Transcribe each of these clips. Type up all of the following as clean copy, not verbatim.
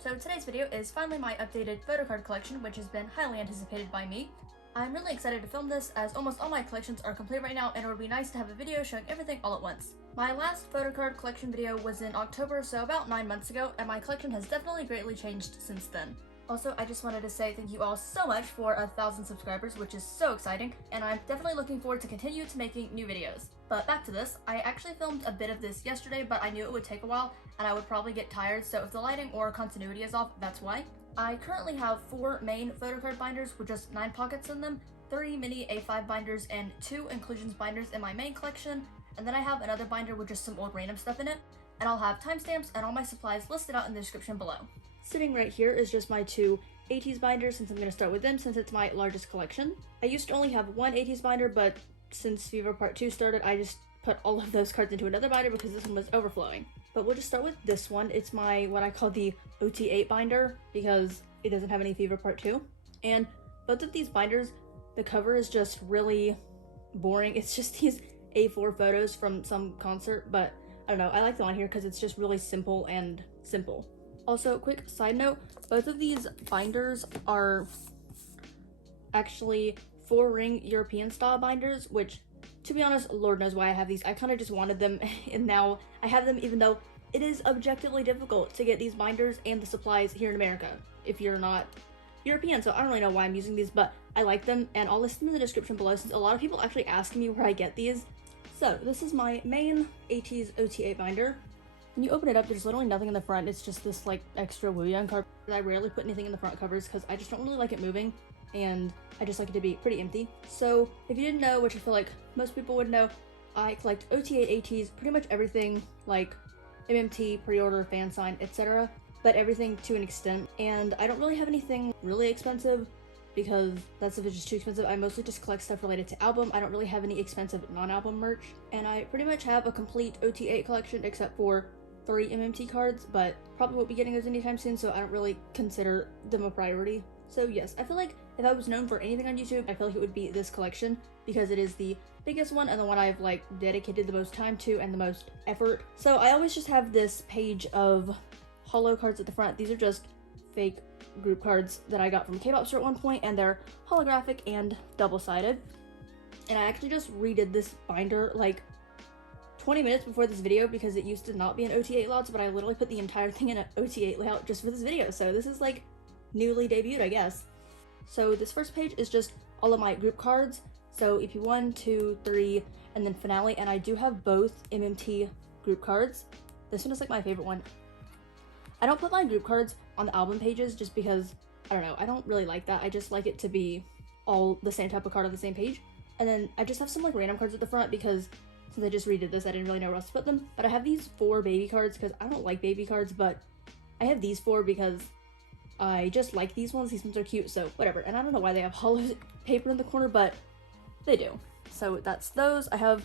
So today's video is finally my updated photocard collection, which has been highly anticipated by me. I'm really excited to film this as almost all my collections are complete right now and it would be nice to have a video showing everything all at once. My last photocard collection video was in October, so about 9 months ago, and my collection has definitely greatly changed since then. Also, I just wanted to say thank you all so much for 1,000 subscribers, which is so exciting, and I'm definitely looking forward to continue to making new videos. But back to this, I actually filmed a bit of this yesterday, but I knew it would take a while, and I would probably get tired, so if the lighting or continuity is off, that's why. I currently have 4 main photocard binders with just 9 pockets in them, 3 mini A5 binders, and 2 inclusions binders in my main collection, and then I have another binder with just some old random stuff in it, and I'll have timestamps and all my supplies listed out in the description below. Sitting right here is just my 2 ateez binders, since I'm going to start with them since it's my largest collection. I used to only have 1 ateez binder, but since Fever Part 2 started, I just put all of those cards into another binder because this one was overflowing. But we'll just start with this one. It's my, what I call the OT8 binder, because it doesn't have any Fever Part 2. And both of these binders, the cover is just really boring. It's just these A4 photos from some concert, but I don't know, I like the one here because it's just really simple and simple. Also, quick side note, both of these binders are actually 4-ring European style binders, which, to be honest, Lord knows why I have these. I kind of just wanted them, and now I have them, even though it is objectively difficult to get these binders and the supplies here in America if you're not European, so I don't really know why I'm using these, but I like them, and I'll list them in the description below since a lot of people actually ask me where I get these. So, this is my main ateez OT8 binder. When you open it up, there's literally nothing in the front. It's just this like extra Wooyoung card. I rarely put anything in the front covers because I just don't really like it moving, and I just like it to be pretty empty. So if you didn't know, which I feel like most people would know, I collect OT8 ateez, pretty much everything like MMT, pre-order, fan sign, etc. But everything to an extent. And I don't really have anything really expensive because that stuff is just too expensive. I mostly just collect stuff related to album. I don't really have any expensive non-album merch. And I pretty much have a complete OT8 collection except for 3 MMT cards, but probably won't be getting those anytime soon, so I don't really consider them a priority. So yes, I feel like if I was known for anything on YouTube, I feel like it would be this collection because it is the biggest one and the one I've like dedicated the most time to and the most effort. So I always just have this page of holo cards at the front. These are just fake group cards that I got from Kpop store at one point, and they're holographic and double-sided. And I actually just redid this binder like 20 minutes before this video because it used to not be an OT8 layout, but I literally put the entire thing in an OT8 layout just for this video, so this is like newly debuted, I guess. So this first page is just all of my group cards, so EP1, 2, 3, and then Finale, and I do have both MMT group cards. This one is like my favorite one. I don't put my group cards on the album pages just because, I don't know, I don't really like that. I just like it to be all the same type of card on the same page. And then I just have some like random cards at the front because since I just redid this, I didn't really know where else to put them. But I have these 4 baby cards because I don't like baby cards, but I have these 4 because I just like these ones. These ones are cute, so whatever. And I don't know why they have hollow paper in the corner, but they do. So that's those. I have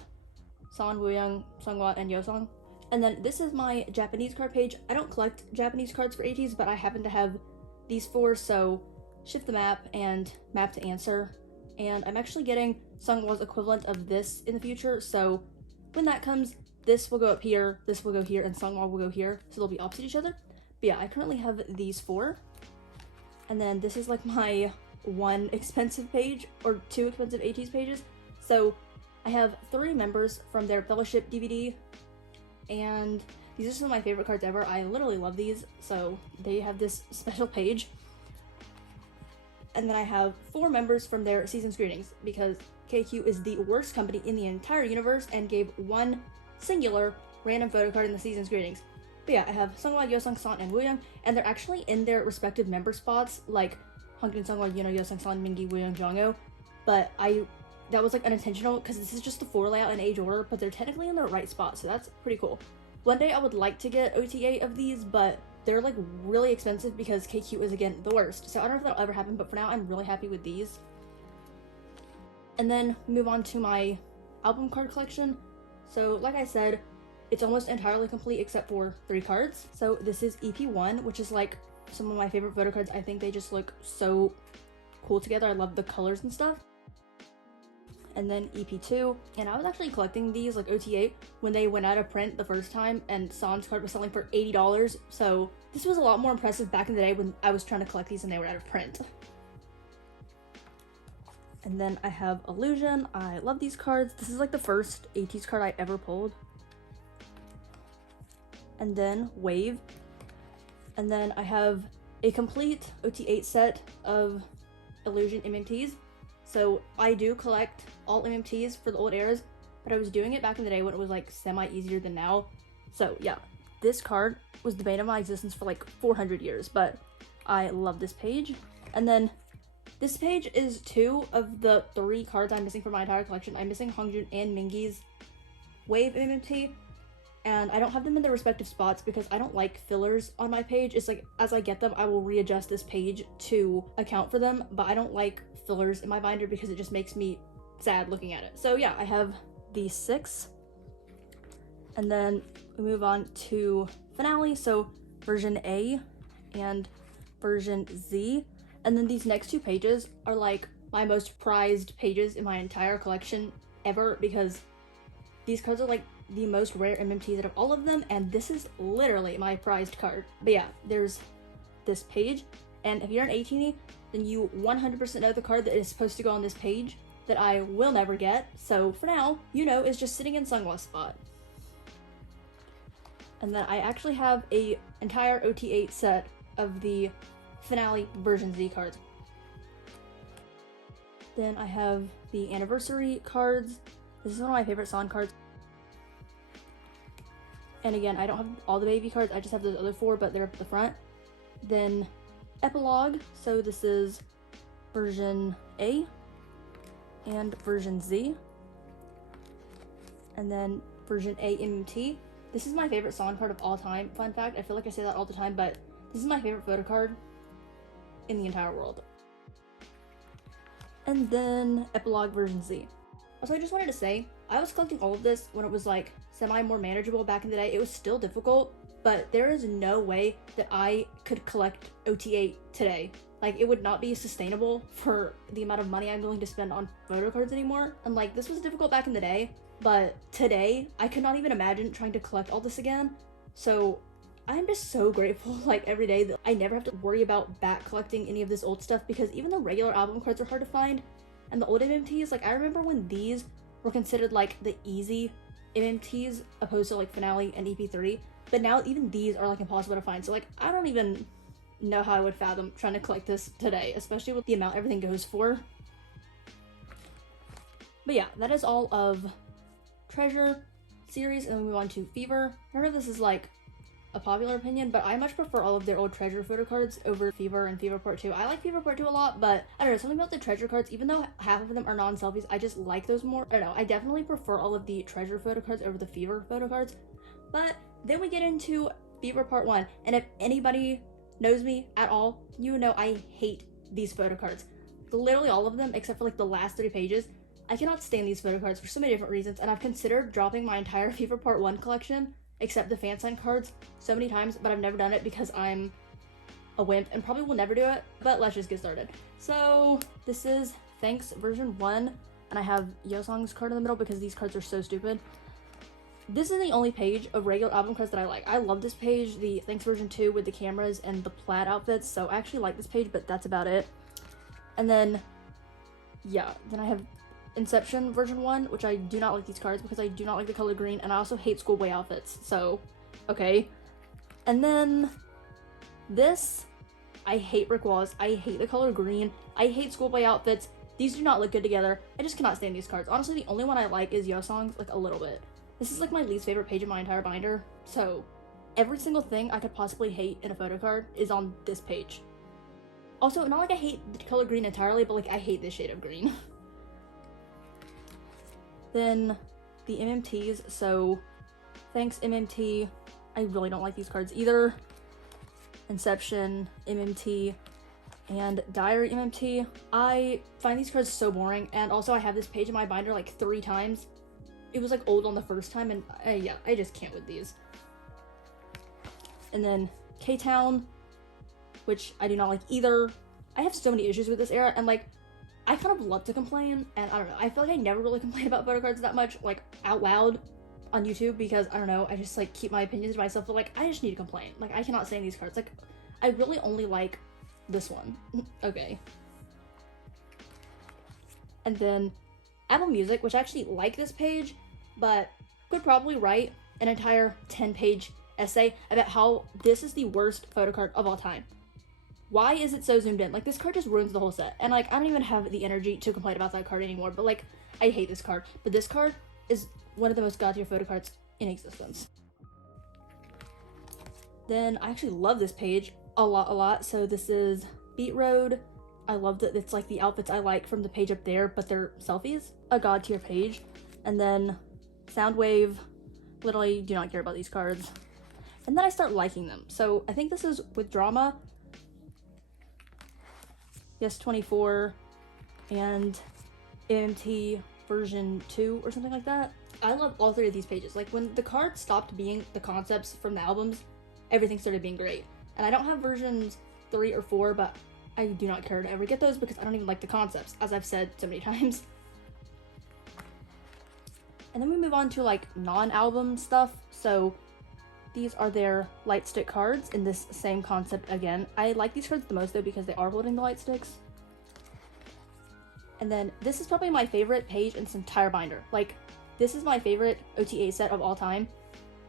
San, Wooyoung, Sunghwa, and Yosong. And then this is my Japanese card page. I don't collect Japanese cards for ateez, but I happen to have these 4, so Shift the Map and Map to Answer. And I'm actually getting Sunghwa's equivalent of this in the future, so when that comes, this will go up here, this will go here, and Sunghwa will go here, so they'll be opposite each other. But yeah, I currently have these 4. And then this is like my 1 expensive page, or 2 expensive ateez pages. So I have 3 members from their Fellowship DVD, and these are some of my favorite cards ever. I literally love these, so they have this special page. And then I have 4 members from their season's greetings, because KQ is the worst company in the entire universe and gave 1 singular random photocard in the season's greetings. But yeah, I have Sunghwa, Yosong, San, and Wooyoung, and they're actually in their respective member spots, like Hongjin, Sunghwa, Yuno, Yosong, San, Mingi, Wooyoung, Jongho. But that was like unintentional because this is just the 4 layout in age order, but they're technically in the right spot, so that's pretty cool. One day I would like to get OT8 of these, but they're like really expensive because KQ is again the worst. So I don't know if that'll ever happen, but for now I'm really happy with these. And then move on to my album card collection. So like I said, it's almost entirely complete except for 3 cards. So this is EP1, which is like some of my favorite photo cards. I think they just look so cool together. I love the colors and stuff. and then EP2. And I was actually collecting these like OT8 when they went out of print the first time, and Sans card was selling for $80. So this was a lot more impressive back in the day when I was trying to collect these and they were out of print. And then I have Illusion. I love these cards. This is like the first ateez card I ever pulled. And then wayv. And then I have a complete OT8 set of Illusion MMTs. So I do collect all MMTs for the old eras, but I was doing it back in the day when it was like semi-easier than now. So yeah, this card was the bane of my existence for like 400 years, but I love this page. And then this page is 2 of the 3 cards I'm missing from my entire collection. I'm missing Hongjun and Mingi's wayv MMT, and I don't have them in their respective spots because I don't like fillers on my page. It's like, as I get them, I will readjust this page to account for them, but I don't like fillers in my binder because it just makes me sad looking at it. So yeah, I have these 6. And then we move on to Finale, so version A and version Z. And then these next 2 pages are like my most prized pages in my entire collection ever, because these cards are like the most rare MMTs out of all of them, and this is literally my prized card. But yeah, there's this page, and if you're an 18e, then you 100% know the card that is supposed to go on this page that I will never get. So for now, you know, is just sitting in Sunglass spot. And then I actually have a entire OT8 set of the Finale version Z cards. Then I have the anniversary cards. This is one of my favorite San cards. And again, I don't have all the baby cards, I just have those other 4, but they're up at the front. Then Epilogue, so this is version A and version Z. And then version A MMT. This is my favorite San card of all time. Fun fact, I feel like I say that all the time, but this is my favorite photocard in the entire world. And then Epilogue version Z. Also, I just wanted to say, I was collecting all of this when it was like semi more manageable back in the day. It was still difficult, but there is no way that I could collect OT8 today. Like, it would not be sustainable for the amount of money I'm willing to spend on photo cards anymore. And like, this was difficult back in the day, but today I could not even imagine trying to collect all this again. So I'm just so grateful like every day that I never have to worry about back collecting any of this old stuff, because even the regular album cards are hard to find, and the old MMTs, like I remember when these were considered like the easy MMTs opposed to like Finale and EP3, but now even these are like impossible to find. So like, I don't even know how I would fathom trying to collect this today, especially with the amount everything goes for. But yeah, that is all of Treasure series, and then we move on to Fever. I don't know if this is like a popular opinion, but I much prefer all of their old Treasure photo cards over Fever and Fever Part 2. I like Fever Part 2 a lot, but I don't know, something about the Treasure cards, even though half of them are non-selfies, I just like those more. I don't know, I definitely prefer all of the Treasure photo cards over the Fever photo cards. But then we get into Fever Part 1, and if anybody knows me at all, you know I hate these photo cards. Literally all of them, except for like the last 3 pages. I cannot stand these photo cards for so many different reasons, and I've considered dropping my entire Fever Part 1 collection, except the fan sign cards, so many times, but I've never done it because I'm a wimp and probably will never do it. But let's just get started. So this is Thanks version 1, and I have Yosong's card in the middle because these cards are so stupid. This is the only page of regular album cards that I like. I love this page, the Thanks version 2 with the cameras and the plaid outfits, so I actually like this page, but that's about it. And then, yeah, then I have Inception version 1, which I do not like these cards because I do not like the color green, and I also hate schoolboy outfits, so okay. And then this, I hate Rick Wallace, I hate the color green, I hate schoolboy outfits. These do not look good together. I just cannot stand these cards. Honestly, the only one I like is Yosong's, like a little bit. This is like my least favorite page in my entire binder, so every single thing I could possibly hate in a photo card is on this page. Also, not like I hate the color green entirely, but like I hate this shade of green. Then the MMTs, so Thanks MMT, I really don't like these cards either. Inception MMT and Diary MMT. I find these cards so boring, and also I have this page in my binder like 3 times. It was like old on the first time, and yeah, I just can't with these. And then K-Town, which I do not like either. I have so many issues with this era, and like, I kind of love to complain, and I don't know, I feel like I never really complain about photocards that much, like, out loud on YouTube, because, I don't know, I just, like, keep my opinions to myself, but, like, I just need to complain. Like, I cannot stand these cards. Like, I really only like this one. Okay. And then Apple Music, which I actually like this page, but could probably write an entire 10-page essay about how this is the worst photocard of all time. Why is it so zoomed in? Like, this card just ruins the whole set. And, like, I don't even have the energy to complain about that card anymore. But, like, I hate this card. But this card is one of the most god-tier photocards in existence. Then, I actually love this page a lot. So, this is Beat Road. I love that it's, like, the outfits I like from the page up there, but they're selfies. A god-tier page. And then, Sound Wave. Literally do not care about these cards. And then I start liking them. So, I think this is with Drama. Yes, 24 and MT version 2 or something like that. I love all three of these pages. Like, when the cards stopped being the concepts from the albums, everything started being great. And I don't have versions 3 or 4, but I do not care to ever get those because I don't even like the concepts, as I've said so many times. And then we move on to, like, non-album stuff. So these are their light stick cards in this same concept again. I like these cards the most though because they are holding the light sticks. And then this is probably my favorite page in this entire binder. Like, this is my favorite OTA set of all time.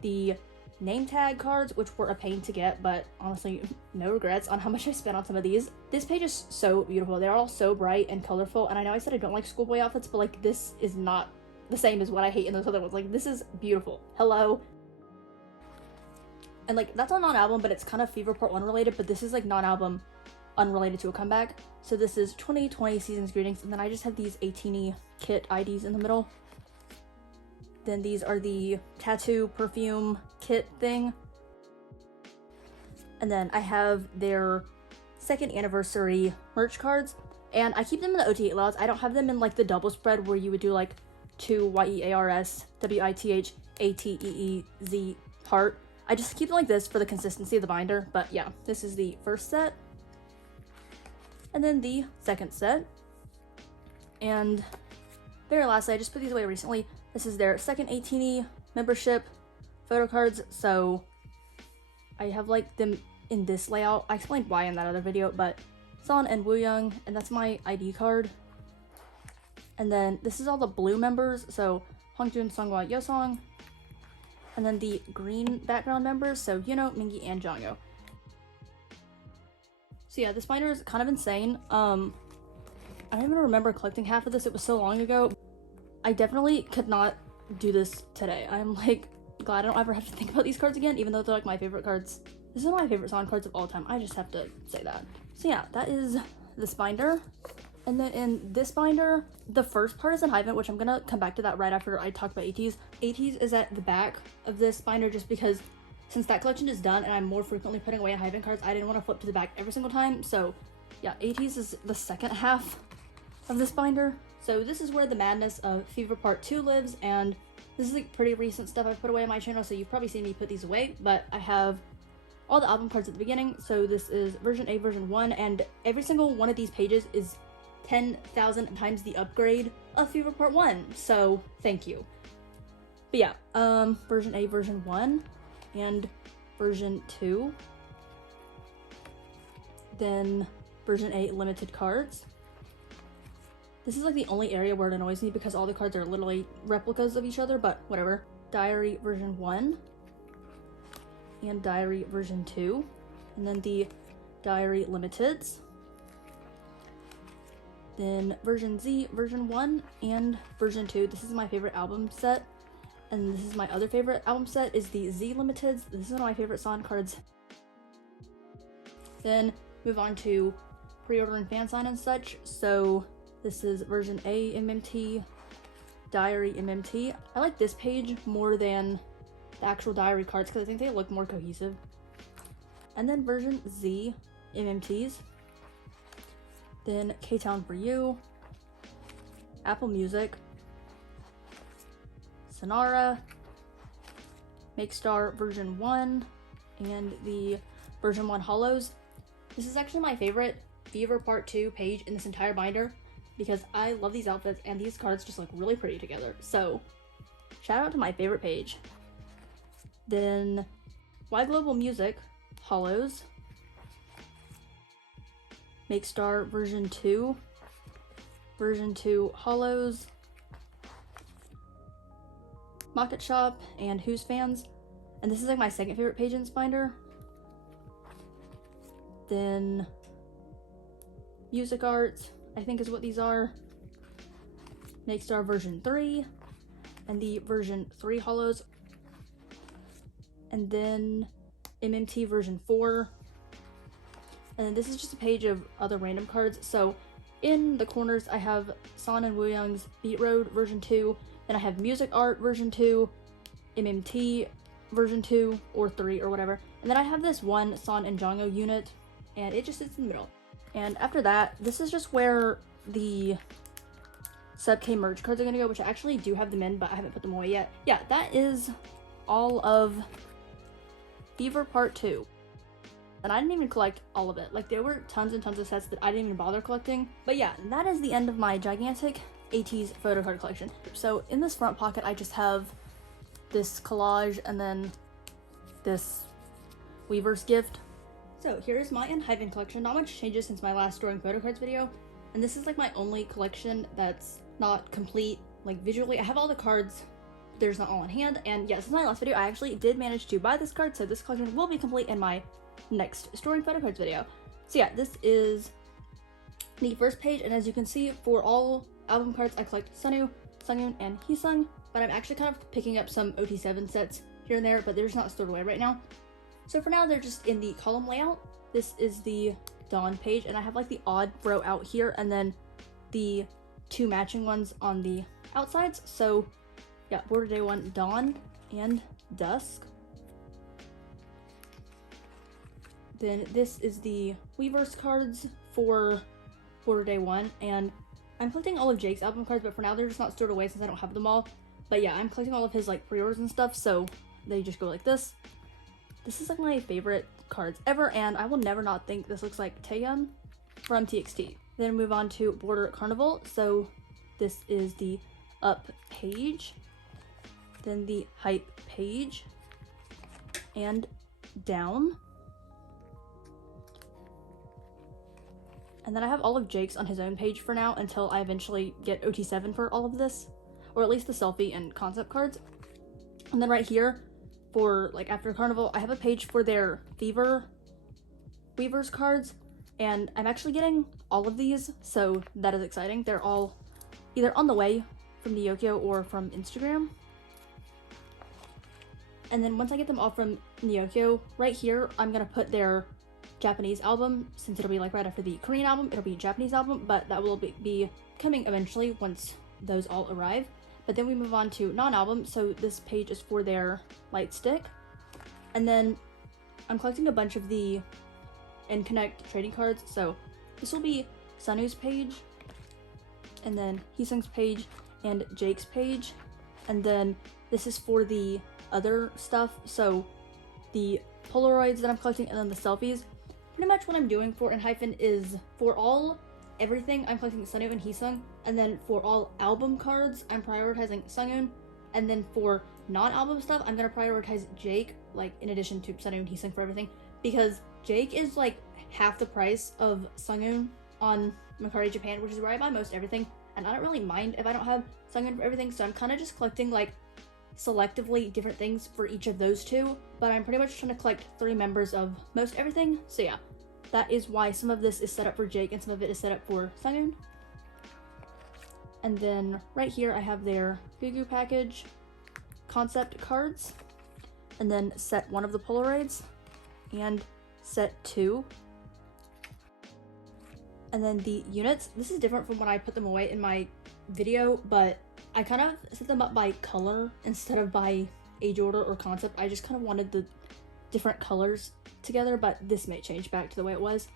The name tag cards, which were a pain to get, but honestly, no regrets on how much I spent on some of these. This page is so beautiful. They're all so bright and colorful. And I know I said I don't like schoolboy outfits, but like, this is not the same as what I hate in those other ones. Like, this is beautiful. Hello. And, like, that's on non-album, but it's kind of Fever Part 1 related, but this is, like, non-album unrelated to a comeback. So this is 2020 Season's Greetings, and then I just have these ateez kit IDs in the middle. Then these are the tattoo perfume kit thing. And then I have their 2nd anniversary merch cards, and I keep them in the OTA layouts. I don't have them in, like, the double spread where you would do, like, 2 YEARS WITH ATEEZ part. I just keep it like this for the consistency of the binder, but yeah, this is the first set. And then the second set. And very lastly, I just put these away recently. This is their 2nd ateez membership photo cards, so I have, like, them in this layout. I explained why in that other video, but Son and Wooyoung, and that's my ID card. And then this is all the blue members, so Hongjoon, Songhwa, Yosong. And then the green background members, so Yuno, Mingi, and Jongho. So yeah, this binder is kind of insane. I don't even remember collecting half of this. It was so long ago. I definitely could not do this today. I'm, like, glad I don't ever have to think about these cards again, even though they're, like, my favorite cards. This is one of my favorite Son cards of all time. I just have to say that. So yeah, that is this binder. And then in this binder, the first part is enhypen, which I'm gonna come back to that right after I talk about ateez. Ateez is at the back of this binder just because since that collection is done and I'm more frequently putting away enhypen cards, I didn't want to flip to the back every single time. So yeah, ateez is the second half of this binder. So this is where the madness of Fever Part 2 lives, and this is, like, pretty recent stuff I've put away on my channel, so you've probably seen me put these away, but I have all the album cards at the beginning. So this is version A, version 1, and every single one of these pages is 10,000 times the upgrade of Fever Part 1, so thank you. But yeah, version A, version 1, and version 2. Then version A limited cards. This is, like, the only area where it annoys me because all the cards are literally replicas of each other, but whatever. Diary version 1, and Diary version 2, and then the Diary limiteds. Then version Z, version 1, and version 2. This is my favorite album set. And this is my other favorite album set is the Z Limiteds. This is one of my favorite Son cards. Then move on to pre-order and fan sign and such. So this is version A MMT, Diary MMT. I like this page more than the actual diary cards because I think they look more cohesive. And then version Z MMTs. Then K-Town for You, Apple Music, Sonara, Make Star version 1, and the version 1 Hollows. This is actually my favorite Fever Part 2 page in this entire binder. because I love these outfits and these cards just look really pretty together. So shout out to my favorite page. Then Why Global Music Hollows, Make Star version 2 Hollows, Market Shop, and Who's Fans. And this is like my second favorite page in this binder. Then Music Art, I think is what these are. Make Star version 3, and the version 3 Hollows. And then MMT version 4. And then this is just a page of other random cards. So in the corners I have Son and Wooyoung's Beat Road version 2, then I have Music Art version 2, MMT version 2 or 3 or whatever, and then I have this one Son and Jongho unit, and it just sits in the middle. And after that, this is just where the Sub K merge cards are gonna go, which I actually do have them in, but I haven't put them away yet. Yeah, that is all of Fever Part 2. And I didn't even collect all of it. Like, there were tons and tons of sets that I didn't even bother collecting. But yeah, that is the end of my gigantic ateez photo card collection. So in this front pocket, I just have this collage and then this Weaver's Gift. So here's my enhypen collection. Not much changes since my last drawing photo cards video. And this is like my only collection that's not complete, like visually. I have all the cards, there's not all in hand. And yeah, since my last video, I actually did manage to buy this card, so this collection will be complete in my next storing photo cards video. So yeah, this is the first page, and as you can see, for all album cards, I collect Sunwoo, Sungyoon, and Heesung, but I'm actually kind of picking up some OT7 sets here and there, but they're just not stored away right now. So for now, they're just in the column layout. This is the Dawn page, and I have like the odd row out here, and then the two matching ones on the outsides. So yeah, Border Day 1, Dawn and Dusk. Then this is the Weverse cards for Border Day 1, and I'm collecting all of Jake's album cards, but for now they're just not stored away since I don't have them all. But yeah, I'm collecting all of his like pre-orders and stuff, so they just go like this. This is like my favorite cards ever, and I will never not think this looks like Taeyeon from TXT. Then move on to Border Carnival. So this is the up page, then the hype page, and down. And then I have all of Jake's on his own page for now until I eventually get OT7 for all of this, or at least the selfie and concept cards. And then right here, for like after Carnival, I have a page for their Wever's cards, and I'm actually getting all of these, so that is exciting. They're all either on the way from Nyokyo or from Instagram. And then once I get them all from Nyokyo, right here, I'm gonna put their Japanese album, since it'll be like right after the Korean album, it'll be a Japanese album, but that will be coming eventually once those all arrive. But then we move on to non-album, so this page is for their light stick. And then I'm collecting a bunch of the N-Connect trading cards, so this will be Sunwoo's page, and then Heesung's page, and Jake's page. And then this is for the other stuff, so the Polaroids that I'm collecting, and then the selfies. Pretty much what I'm doing for enhypen is for everything I'm collecting Sunwoo and Heesung, and then for all album cards I'm prioritizing Sungyoon, and then for non-album stuff I'm gonna prioritize Jake, like in addition to Sunwoo and Heesung for everything, because Jake is like half the price of Sungyoon on Mercari Japan, which is where I buy most everything, and I don't really mind if I don't have Sungyoon for everything, so I'm kind of just collecting like selectively different things for each of those two, but I'm pretty much trying to collect 3 members of most everything. So yeah, that is why some of this is set up for Jake and some of it is set up for Sungyoon. And then right here I have their Gugu package concept cards, and then set 1 of the Polaroids and set 2. And then the units, this is different from when I put them away in my video, but I kind of set them up by color instead of by age order or concept. I just kind of wanted the different colors together, but this may change back to the way it was.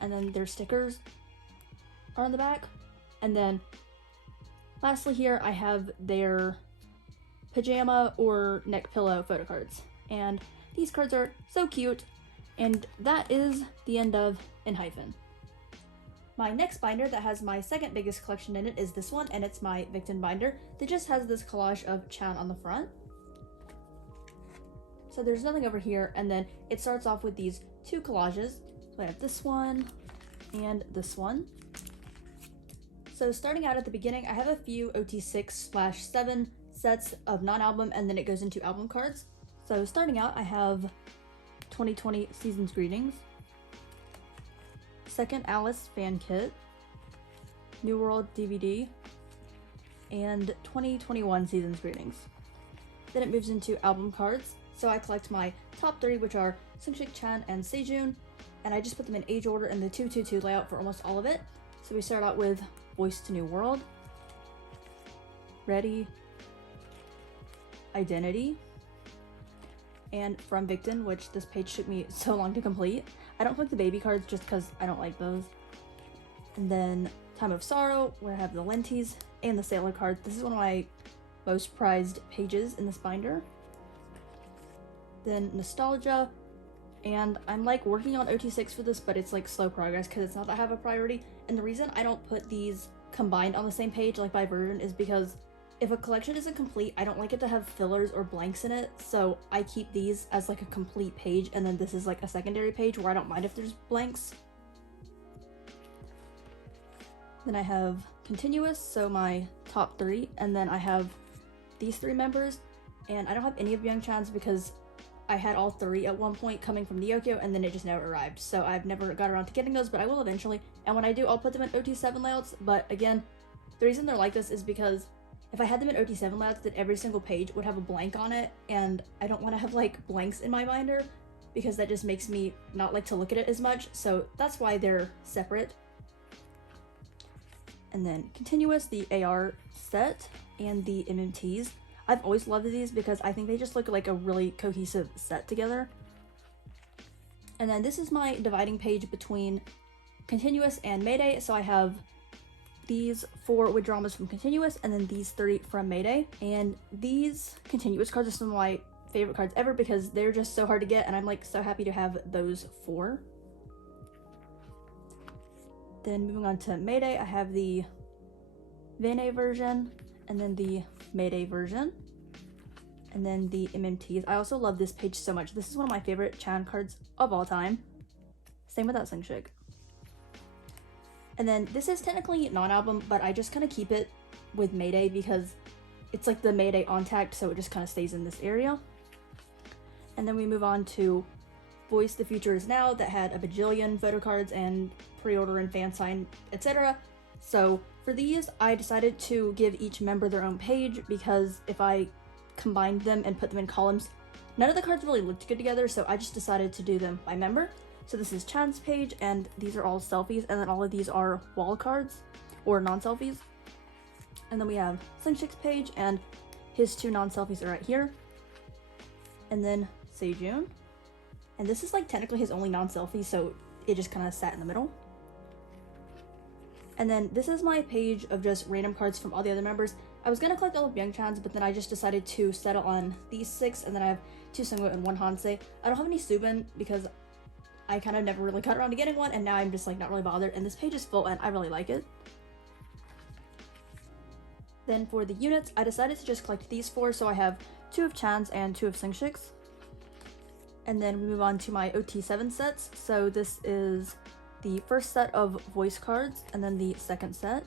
And then their stickers are on the back. And then lastly here I have their pajama or neck pillow photo cards. And these cards are so cute. And that is the end of enhypen. My next binder that has my second biggest collection in it is this one, and it's my Victon binder that just has this collage of Chan on the front. So there's nothing over here, and then it starts off with these two collages. So I have this one and this one. So starting out at the beginning, I have a few OT6/7 sets of non-album, and then it goes into album cards. So starting out, I have 2020 Season's Greetings, Second Alice Fan Kit, New World DVD, and 2021 Season's Greetings. Then it moves into album cards. So I collect my top 3, which are Seungshik, Chan, and Sejun, and I just put them in age order in the 222 layout for almost all of it. So we start out with Voice to New World, Ready, Identity, and From Victon, which this page took me so long to complete. I don't collect the baby cards just because I don't like those. And then Time of Sorrow, where I have the lenties and the sailor card. This is one of my most prized pages in this binder. Then Nostalgia, and I'm like working on OT6 for this, but it's like slow progress because it's not that high of a priority. And the reason I don't put these combined on the same page, like by version, is because if a collection isn't complete, I don't like it to have fillers or blanks in it, so I keep these as like a complete page, and then this is like a secondary page where I don't mind if there's blanks. Then I have Continuous, so my top 3, and then I have these 3 members, and I don't have any of Young Chan's because I had all 3 at one point coming from Ryokyo, and then it just never arrived, so I've never got around to getting those, but I will eventually, and when I do, I'll put them in OT7 layouts. But again, the reason they're like this is because if I had them in OT7 layouts, then every single page would have a blank on it, and I don't want to have like blanks in my binder because that just makes me not like to look at it as much, so that's why they're separate. And then Continuous, the AR set, and the MMTs. I've always loved these because I think they just look like a really cohesive set together. And then this is my dividing page between Continuous and Mayday, so I have these 4 with dramas from Continuous, and then these 3 from Mayday. And these Continuous cards are some of my favorite cards ever because they're just so hard to get, and I'm like so happy to have those 4. Then moving on to Mayday, I have the Vene version, and then the Mayday version, and then the MMTs. I also love this page so much. This is one of my favorite Chan cards of all time. Same with that Seungshik. And then this is technically non-album, but I just kind of keep it with Mayday because it's like the Mayday on-tact, so it just kind of stays in this area. And then we move on to Voice the Future Is Now, that had a bajillion photocards and pre-order and fan sign, etc. So for these, I decided to give each member their own page because if I combined them and put them in columns, none of the cards really looked good together, so I just decided to do them by member. So this is Chan's page, and these are all selfies, and then all of these are wall cards, or non-selfies. And then we have Seungshik's page, and his 2 non-selfies are right here. And then Sejun. And this is like technically his only non-selfie, so it just kind of sat in the middle. And then this is my page of just random cards from all the other members. I was gonna collect all of Young Chan's, but then I just decided to settle on these 6, and then I have 2 Seungwoo and 1 Hansei. I don't have any Subin because I kind of never really got around to getting one, and now I'm just like not really bothered, and this page is full and I really like it. Then for the units, I decided to just collect these 4, so I have 2 of Chan's and 2 of Seungshik's. And then we move on to my OT7 sets. So this is the first set of voice cards, and then the second set.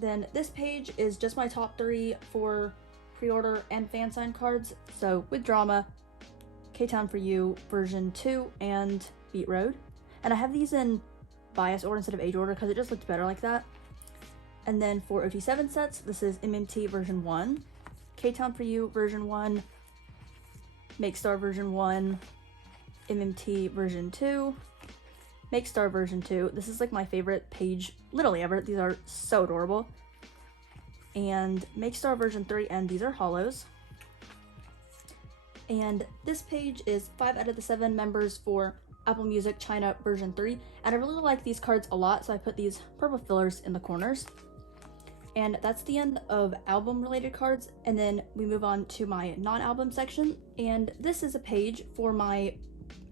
Then this page is just my top 3 for pre-order and fan sign cards. So with drama, K-Town for You version 2 and Beat Road. And I have these in bias order instead of age order because it just looked better like that. And then for OT7 sets, this is MMT version 1, K-Town for You version 1, Make Star version 1, MMT version 2, Make Star version 2. This is like my favorite page literally ever. These are so adorable. And Make Star version 3, and these are hollows. And this page is 5 out of the 7 members for Apple Music China version 3. And I really like these cards a lot, so I put these purple fillers in the corners. And that's the end of album related cards, and then we move on to my non-album section. And this is a page for my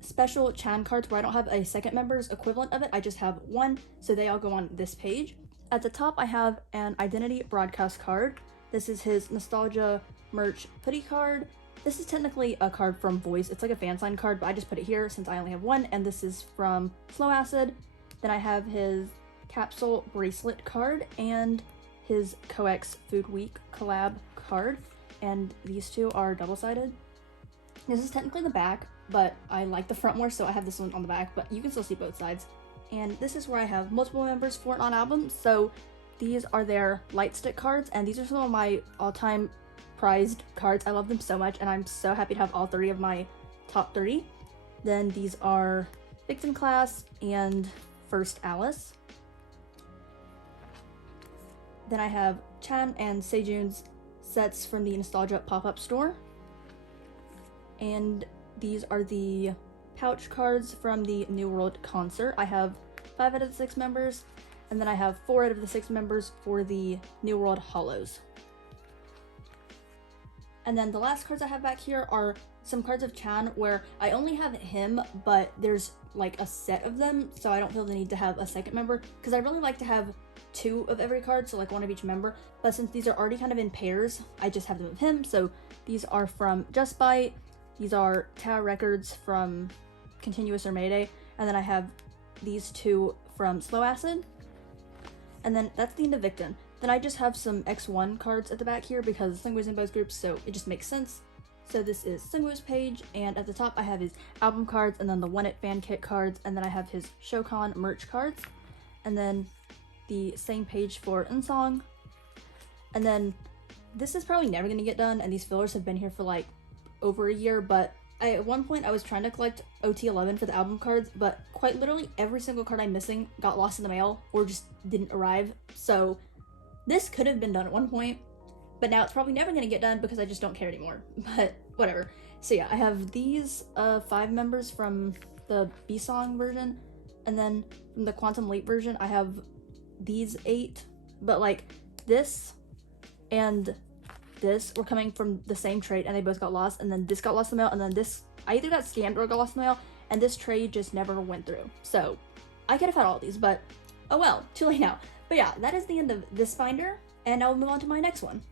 special Chan cards where I don't have a second member's equivalent of it. I just have one, so they all go on this page. At the top, I have an identity broadcast card. This is his nostalgia merch hoodie card. This is technically a card from Voice. It's like a fan sign card, but I just put it here since I only have one, and this is from Slow Acid. Then I have his capsule bracelet card and his Coex Food Week collab card, and these two are double-sided. This is technically the back, but I like the front more, so I have this one on the back, but you can still see both sides. And this is where I have multiple members for it on albums, so these are their light stick cards, and these are some of my all-time prized cards. I love them so much, and I'm so happy to have all 3 of my top 30. Then these are Victon Class and First Alice. Then I have Chan and Sejun's sets from the Nostalgia pop-up store. And these are the pouch cards from the New World concert. I have 5 out of the 6 members, and then I have 4 out of the 6 members for the New World Hollows. And then the last cards I have back here are some cards of Chan where I only have him, but there's like a set of them, so I don't feel the need to have a second member, because I really like to have 2 of every card, so like 1 of each member. But since these are already kind of in pairs, I just have them with him. So these are from Just Bite, these are Tower Records from Continuous or Mayday, and then I have these 2 from Slow Acid. And then that's the end of Victon. Then I just have some X1 cards at the back here because Sungwoo's in both groups, so it just makes sense. So this is Sungwoo's page, and at the top I have his album cards, and then the One It fan kit cards, and then I have his Showcon merch cards, and then the same page for Unsong. And then this is probably never going to get done, and these fillers have been here for like over a year, but at one point I was trying to collect OT11 for the album cards, but quite literally every single card I'm missing got lost in the mail or just didn't arrive. So this could have been done at one point, but now it's probably never going to get done because I just don't care anymore, but whatever. So yeah, I have these 5 members from the B-Song version, and then from the Quantum Leap version I have these 8, but like this and this were coming from the same trade and they both got lost, and then this got lost in the mail, and then this I either got scammed or got lost in the mail, and this trade just never went through. So I could have had all these, but oh well, too late now. But yeah, that is the end of this binder, and now we'll move on to my next one.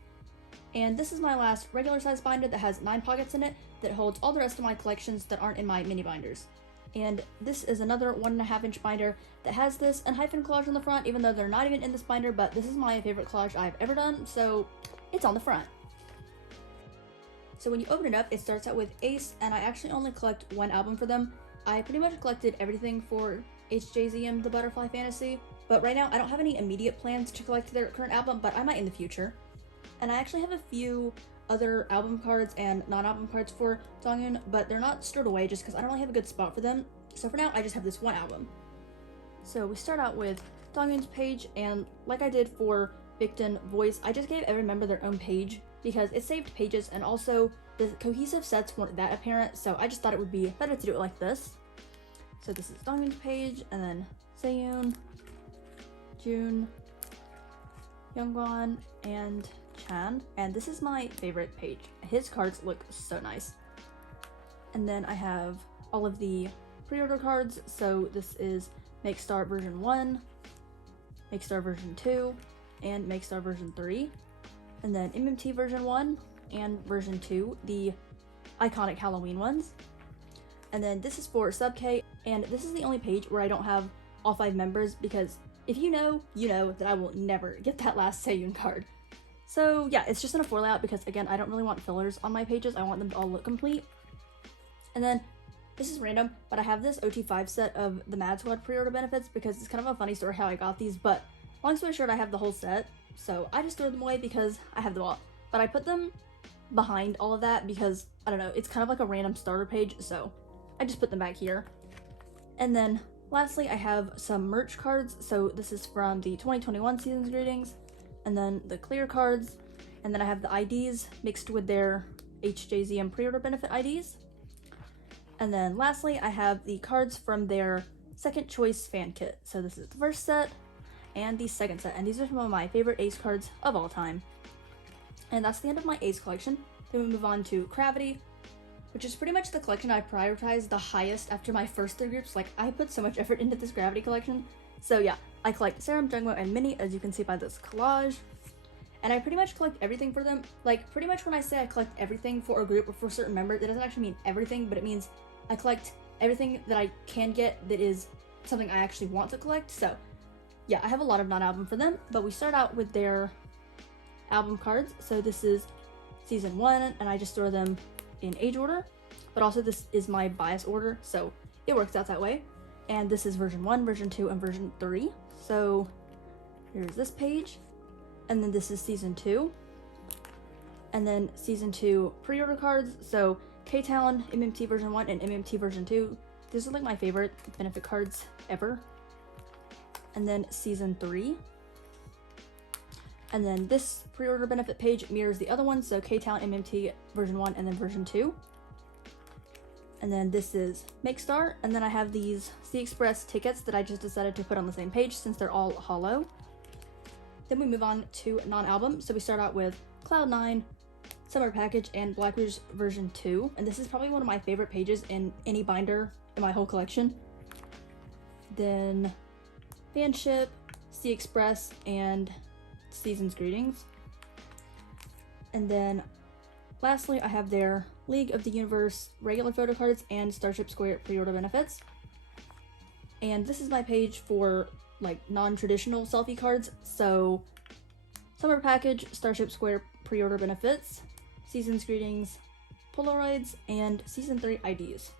And this is my last regular size binder that has 9 pockets in it that holds all the rest of my collections that aren't in my mini binders. And this is another 1.5 inch binder that has this enhypen collage on the front, even though they're not even in this binder, but this is my favorite collage I've ever done, so it's on the front. So when you open it up, it starts out with Ace, and I actually only collect 1 album for them. I pretty much collected everything for HJZM, The Butterfly Fantasy, but right now I don't have any immediate plans to collect their current album, but I might in the future. And I actually have a few other album cards and non-album cards for Donghyun, but they're not stored away just because I don't really have a good spot for them. So for now, I just have this 1 album. So we start out with Donghyun's page, and like I did for Victon Voice, I just gave every member their own page because it saved pages, and also the cohesive sets weren't that apparent, so I just thought it would be better to do it like this. So this is Donghyun's page, and then Seyun, Jun, Youngwon, and Chan, and this is my favorite page. His cards look so nice. And then I have all of the pre-order cards, so this is Make Star version 1, Make Star version 2, and Make Star version 3, and then MMT version 1 and version 2, the iconic Halloween ones. And then this is for Sub K, and this is the only page where I don't have all 5 members, because if you know that I will never get that last Seyun card. So yeah, it's just in a 4 layout because again, I don't really want fillers on my pages. I want them to all look complete. And then this is random, but I have this OT5 set of the Mad Squad pre-order benefits because it's kind of a funny story how I got these, but long story short, I have the whole set, so I just threw them away because I have them all. But I put them behind all of that because, I don't know, it's kind of like a random starter page, so I just put them back here. And then lastly, I have some merch cards. So this is from the 2021 season's greetings, and then the clear cards, and then I have the IDs mixed with their HJZM pre-order benefit IDs. And then lastly, I have the cards from their second choice fan kit. So this is the first set and the second set, and these are some of my favorite Ace cards of all time. And that's the end of my Ace collection. Then we move on to Gravity. which is pretty much the collection I prioritized the highest after my first 3 groups. Like, I put so much effort into this Gravity collection. So yeah, I collect Serum, Jungmo, and Mini, as you can see by this collage. And I pretty much collect everything for them. Like, pretty much when I say I collect everything for a group or for certain members, it doesn't actually mean everything, but it means I collect everything that I can get that is something I actually want to collect. So yeah, I have a lot of non-album for them, but we start out with their album cards. So this is season 1, and I just throw them in age order, but also this is my bias order, so it works out that way. And this is version 1, version 2, and version 3. So here's this page, and then this is season 2, and then season 2 pre-order cards. So K-Town, MMT version 1, and MMT version 2. These are like my favorite benefit cards ever. And then season 3. And then this pre-order benefit page mirrors the other one, so K-Town, MMT version 1, and then version 2. And then this is Make Star, and then I have these Sea Express tickets that I just decided to put on the same page since they're all hollow. Then we move on to non-album, so we start out with Cloud9, Summer Package, and Black Rouge version 2, and this is probably one of my favorite pages in any binder in my whole collection. Then Fanship, Sea Express, and Season's Greetings. And then lastly, I have their League of the Universe regular photo cards and Starship Square pre-order benefits. And this is my page for like non-traditional selfie cards. So Summer Package, Starship Square pre-order benefits, Season's Greetings, Polaroids, and Season 3 IDs.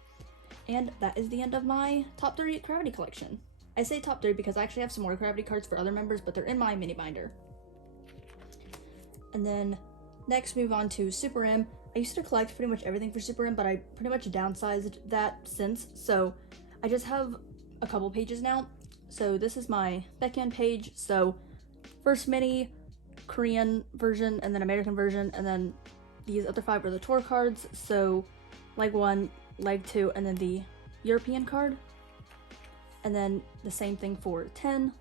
And that is the end of my top 3 Gravity collection. I say top 3 because I actually have some more Gravity cards for other members, but they're in my mini binder. And then next move on to superm. I used to collect pretty much everything for superm, but I pretty much downsized that since, so I just have a couple pages now. So this is my backend page. So first mini, Korean version, and then American version, and then these other 5 are the tour cards. So leg 1, leg 2, and then the European card. And then the same thing for 10.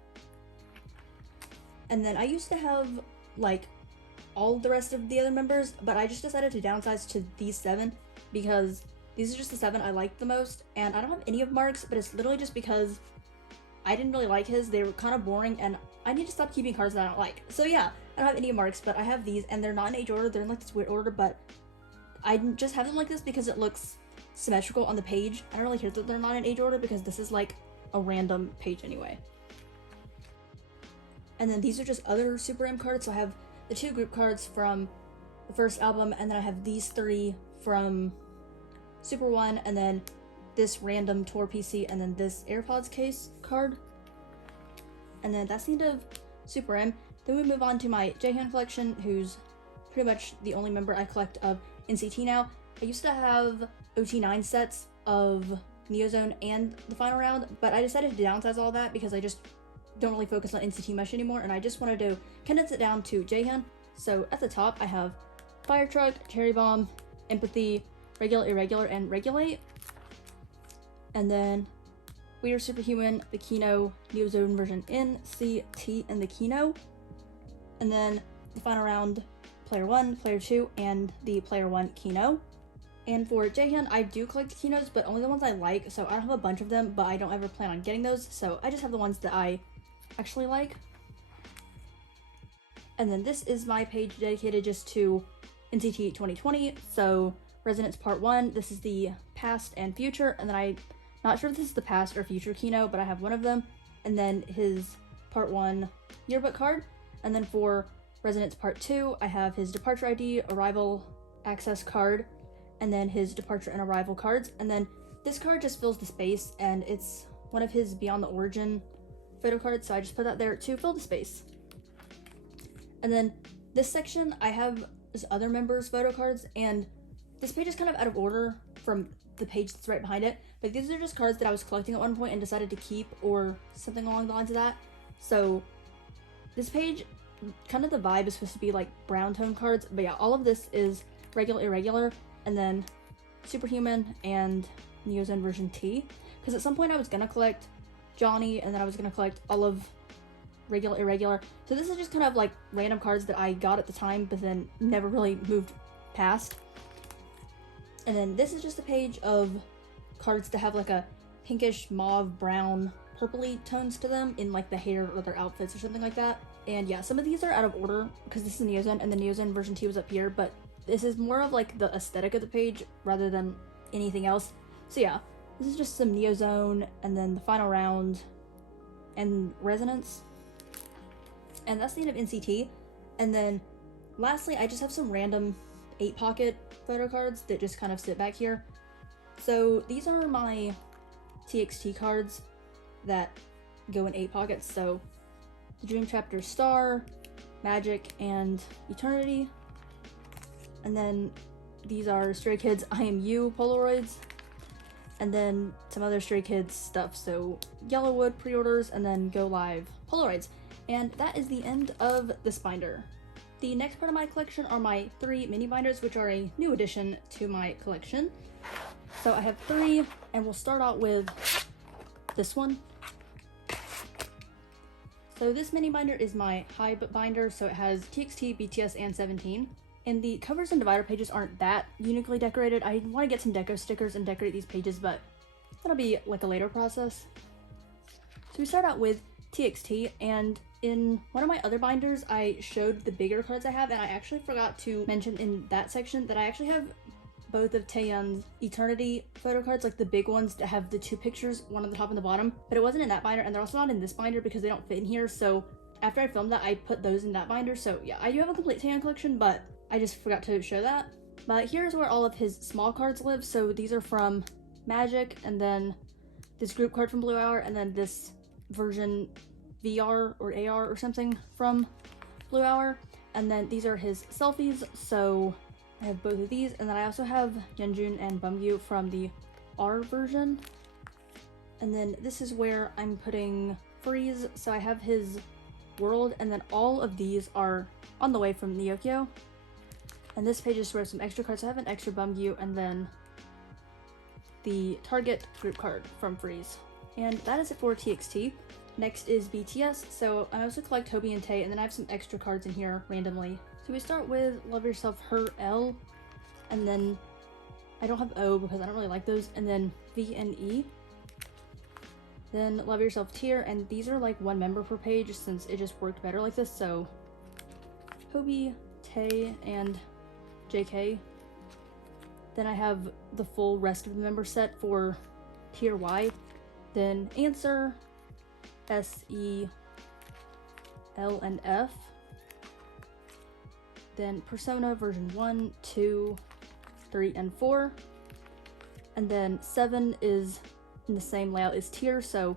And then I used to have like all the rest of the other members, but I just decided to downsize to these 7 because these are just the 7 I like the most. And I don't have any of Mark's, but it's literally just because I didn't really like his. They were kind of boring, and I need to stop keeping cards that I don't like. So yeah, I don't have any of Mark's, but I have these, and they're not in age order. They're in like this weird order, but I just have them like this because it looks symmetrical on the page. I don't really care that they're not in age order because this is like a random page anyway. And then these are just other superm cards. So I have the 2 group cards from the first album, and then I have these 3 from Super 1, and then this random tour PC, and then this AirPods case card. And then that's the end of superm. Then we move on to my Jaehyun collection, who's pretty much the only member I collect of NCT now. I used to have OT9 sets of Neozone and the final round, but I decided to downsize all that because I just don't really focus on NCT much anymore, and I just wanted to condense it down to Jaehyun. So at the top I have Fire Truck, Cherry Bomb, Empathy, Regular, Irregular, and Regulate. And then We Are Superhuman, the Kino, Neozone version N, C, T, and the Kino. And then the final round, Player 1, Player 2, and the Player 1 Kino. And for Jaehyun, I do collect Kinos, but only the ones I like, so I don't have a bunch of them, but I don't ever plan on getting those, so I just have the ones that I actually like. And then this is my page dedicated just to NCT 2020, so Resonance Part 1, this is the past and future, and then I'm not sure if this is the past or future Kino, but I have one of them, and then his Part 1 yearbook card. And then for Resonance Part 2, I have his departure ID, arrival access card, and then his departure and arrival cards. And then this card just fills the space, and it's one of his Beyond the Origin photo cards, so I just put that there to fill the space. And then this section, I have his other members' photo cards, and this page is kind of out of order from the page that's right behind it, but these are just cards that I was collecting at one point and decided to keep, or something along the lines of that. So this page, kind of the vibe is supposed to be like brown tone cards, but yeah, all of this is regular, irregular, and then Superhuman and Neozone version T, because at some point I was gonna collect Johnny, and then I was gonna collect all of regular, irregular. So this is just kind of like random cards that I got at the time, but then never really moved past. And then this is just a page of cards that have like a pinkish, mauve, brown, purpley tones to them in like the hair or their outfits or something like that. And yeah, some of these are out of order because this is Neozone and the Neozone version 2 was up here, but this is more of like the aesthetic of the page rather than anything else. So yeah, this is just some Neozone and then the final round and resonance. And that's the end of NCT. And then lastly, I just have some random 8-pocket photo cards that just kind of sit back here. So these are my TXT cards that go in 8 pockets. So the Dream Chapter Star, Magic, and Eternity. And then these are Stray Kids I Am You Polaroids. And then some other Stray Kids stuff. So Yellowwood pre-orders and then Go Live Polaroids. And that is the end of this binder. The next part of my collection are my 3 mini binders, which are a new addition to my collection. So I have 3, and we'll start out with this one. So this mini binder is my Hybe binder, so it has TXT, BTS, and 17. And the covers and divider pages aren't that uniquely decorated. I want to get some deco stickers and decorate these pages, but that'll be like a later process. So we start out with TXT, and in one of my other binders, I showed the bigger cards I have, and I actually forgot to mention in that section that I actually have both of Taeyeon's Eternity photo cards, like the big ones that have the 2 pictures, one on the top and the bottom, but it wasn't in that binder, and they're also not in this binder because they don't fit in here, so after I filmed that, I put those in that binder. So yeah, I do have a complete Taeyeon collection, but I just forgot to show that. But here's where all of his small cards live. So these are from Magic, and then this group card from Blue Hour, and then this version VR or AR or something from Blue Hour. And then these are his selfies, so I have both of these. And then I also have Yeonjun and Bumgyu from the R version. And then this is where I'm putting Freeze, so I have his world, and then all of these are on the way from Neokyo. And this page is where some extra cards. I have an extra Bumgyu and then the Target group card from Freeze. And that is it for TXT. Next is BTS, so I also collect Hybe and Tae, and then I have some extra cards in here randomly. So we start with Love Yourself Her L, and then I don't have O because I don't really like those, and then V and E. Then Love Yourself Tear, and these are like 1 member per page since it just worked better like this, so Hybe, Tae, and JK. Then I have the full rest of the member set for Tier Y. Then Answer, S, E, L, and F. Then Persona version 1, 2, 3, and 4. And then 7 is in the same layout as Tier, so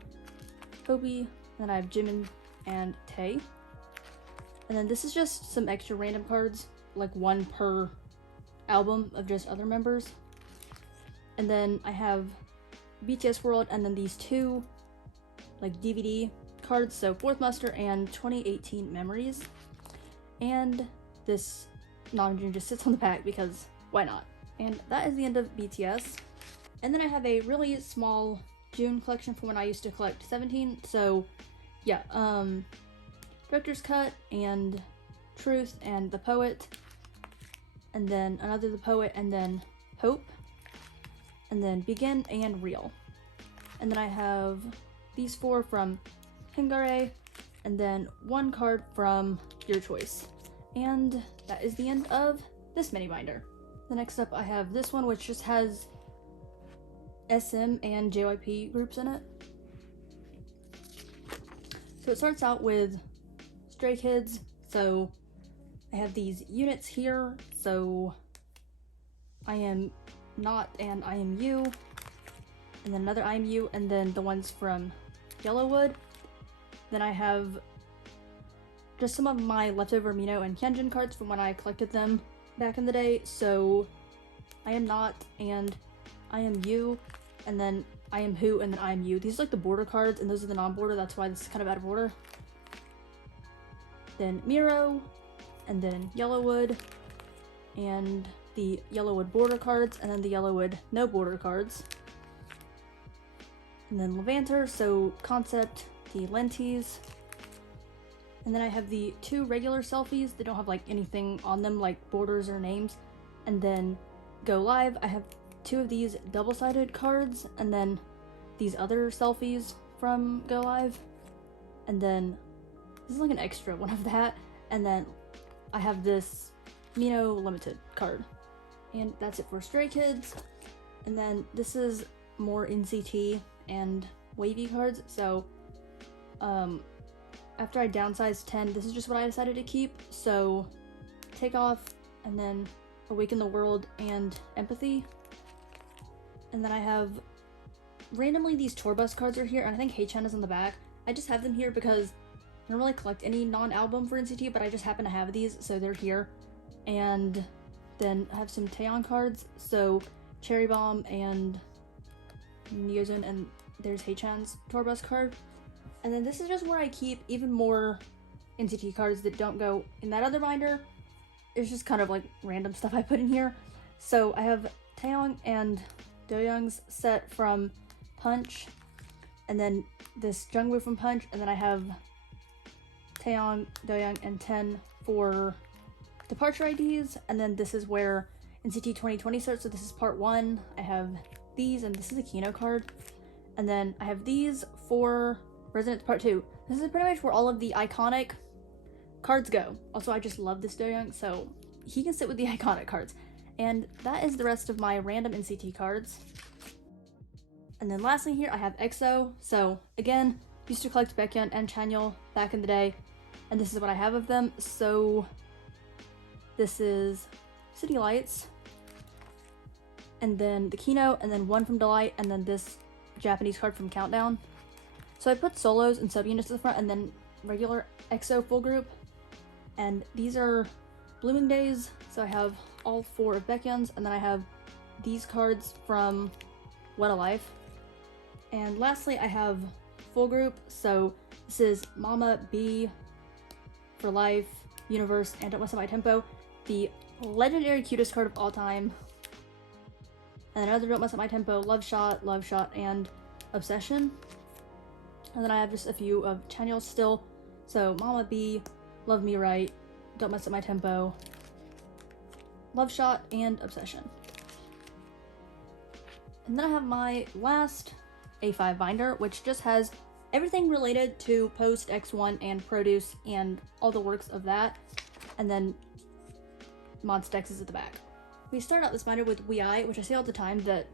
Hybe, then I have Jimin and Tae. And then this is just some extra random cards, like 1 per album of just other members. And then I have BTS World, and then these 2 like DVD cards, so Fourth Muster and 2018 Memories. And this Namjoon just sits on the back because why not? And that is the end of BTS. And then I have a really small June collection from when I used to collect 17. So yeah, Director's Cut and Truth and The Poet, and then another The Poet, and then Hope, and then Begin and Real. And then I have these 4 from Hingare, and then 1 card from Your Choice. And that is the end of this mini binder. The next up I have this one, which just has SM and JYP groups in it. So it starts out with Stray Kids, so I have these units here, so I Am Not and I Am You, and then another I Am You, and then the ones from Yellowwood. Then I have just some of my leftover Mino and Hyunjin cards from when I collected them back in the day, so I Am Not and I Am You, and then I Am Who, and then I Am You. These are like the border cards, and those are the non-border, that's why this is kind of out of order. Then Miro, and then Yellowwood, and the Yellowwood border cards, and then the Yellowwood no border cards. And then Levanter, so Concept, the Lenties. And then I have the 2 regular selfies that don't have like anything on them like borders or names. And then Go Live, I have 2 of these double-sided cards, and then these other selfies from Go Live, and then this is like an extra one of that, and then I have this Mino limited card, and that's it for Stray Kids. And then this is more NCT and wavy cards. So after I downsized 10, this is just what I decided to keep. So Take Off, and then Awaken the World and Empathy. And then I have randomly these tour bus cards are here, and I think Hey-chan is on the back. I just have them here because I don't really collect any non-album for NCT, but I just happen to have these, so they're here. And then I have some Taeyeon cards, so Cherry Bomb and Neozone, and there's Hey-chan's tour bus card. And then this is just where I keep even more NCT cards that don't go in that other binder. It's just kind of like random stuff I put in here. So I have Taeyong and Doyoung's set from Punch, and then this Jungwoo from Punch, and then I have Taeyong, Doyoung, and 10 for departure IDs, and then this is where NCT 2020 starts, so this is part 1. I have these, and this is a Kino card, and then I have these for Resonance part 2. This is pretty much where all of the iconic cards go. Also, I just love this Doyoung, so he can sit with the iconic cards. And that is the rest of my random NCT cards. And then lastly here, I have EXO. So again, used to collect Baekhyun and Chanyeol back in the day, and this is what I have of them. So this is City Lights, and then the Kino, and then one from Delight, and then this Japanese card from Countdown. So I put solos and subunits to the front, and then regular EXO full group. And these are Blooming Days, so I have all 4 of Baekhyun's, and then I have these cards from What a Life. And lastly, I have full group, so this is Mama, B, For Life, Universe, and Don't Mess Up My Tempo, the legendary cutest card of all time. And another Don't Mess Up My Tempo, Love Shot, and Obsession. And then I have just a few of Chanyeol still, so Mama, B, Love Me Right, Don't Mess Up My Tempo, Love Shot, and Obsession. And then I have my last A5 binder, which just has everything related to Post, X1, and Produce, and all the works of that. And then Monstex is at the back. We start out this binder with WeI, which I say all the time that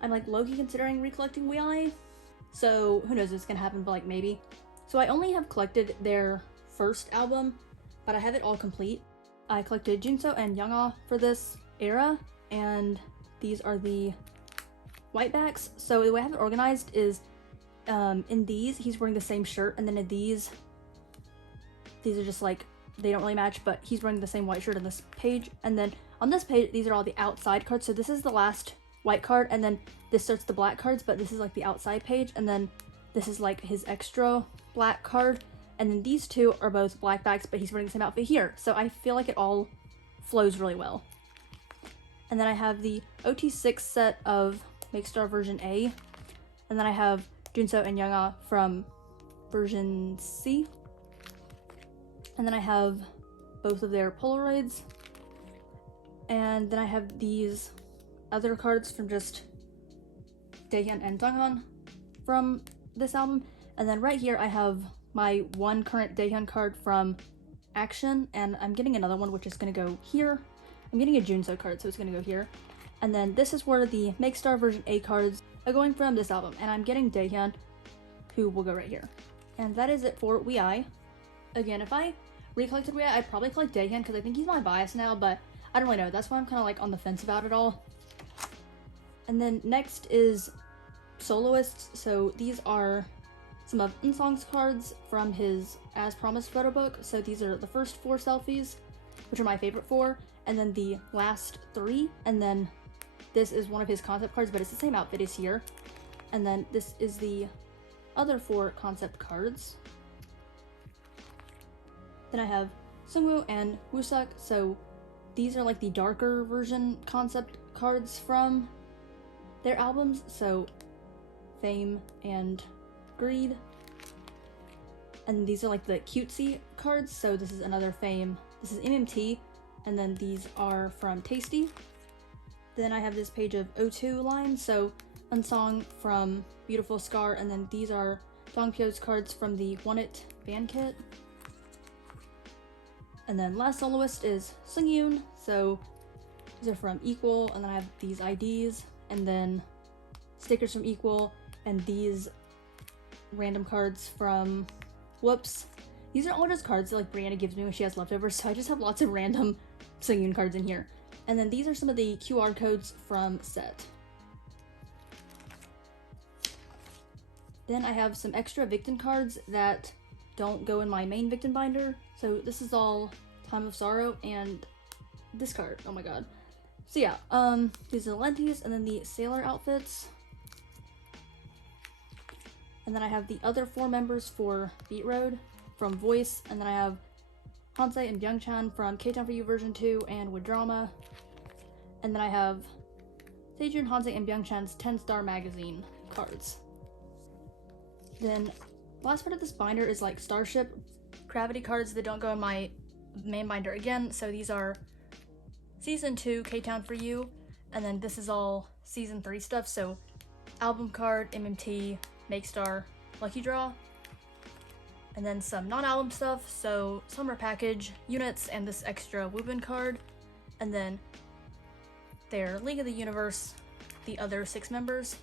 I'm like low-key considering recollecting WeI. So who knows if it's gonna happen, but like maybe. So I only have collected their first album, but I have it all complete. I collected Junso and Younga for this era, and these are the white backs. So the way I have it organized is in these, he's wearing the same shirt, and then in these are just like, they don't really match, but he's wearing the same white shirt on this page. And then on this page, these are all the outside cards. So this is the last white card, and then this starts the black cards, but this is like the outside page, and then this is like his extra black card, and then these two are both black backs, but he's wearing the same outfit here. So I feel like it all flows really well. And then I have the OT6 set of Make Star version A, and then I have Junso and Younga from version C, and then I have both of their Polaroids, and then I have these other cards from just Daehyun and Donghan from this album. And then right here I have my one current Daehyun card from Action, and I'm getting another one which is going to go here. I'm getting a Junso card, so it's going to go here. And then this is where the Make Star version A cards are going from this album, and I'm getting Daehyun, who will go right here. And that is it for WeI. Again, if I recollected WeI, I'd probably collect Daehyun because I think he's my bias now, but I don't really know. That's why I'm kind of like on the fence about it all. And then next is soloists. So these are some of Insong's cards from his As Promised photo book. So these are the first 4 selfies, which are my favorite 4, and then the last 3, and then this is one of his concept cards, but it's the same outfit as here. And then this is the other 4 concept cards. Then I have Sungwoo and Wooseok. So these are like the darker version concept cards from their albums, so Fame and Greed. And these are like the cutesy cards, so this is another Fame, this is MMT, and then these are from Tasty. Then I have this page of O2 lines, so Unsong from Beautiful Scar, and then these are Dongpyo's cards from the One It fan kit. And then last soloist is Sungyoon, so these are from Equal, and then I have these IDs, and then stickers from Equal, and these random cards from Whoops. These are all just cards that like Brianna gives me when she has leftovers, so I just have lots of random Sungyoon cards in here. And then these are some of the QR codes from Set. Then I have some extra victon cards that don't go in my main victon binder. So this is all Time of Sorrow and this card. Oh my god. So yeah, these are the lenties and then the sailor outfits. And then I have the other 4 members for Beat Road from Voice, and then I have Hansei and Byungchan from K-Town For You version 2 and with Drama. And then I have Sejun, Hansei, and Byungchan's 10-star magazine cards. Then last part of this binder is like Starship cravity cards that don't go in my main binder again. So these are Season 2 K-Town For You, and then this is all Season 3 stuff. So album card, MMT, Make Star, Lucky Draw, and then some non-album stuff, so Summer Package, Units, and this extra Woobin card, and then their League of the Universe, the other 6 members.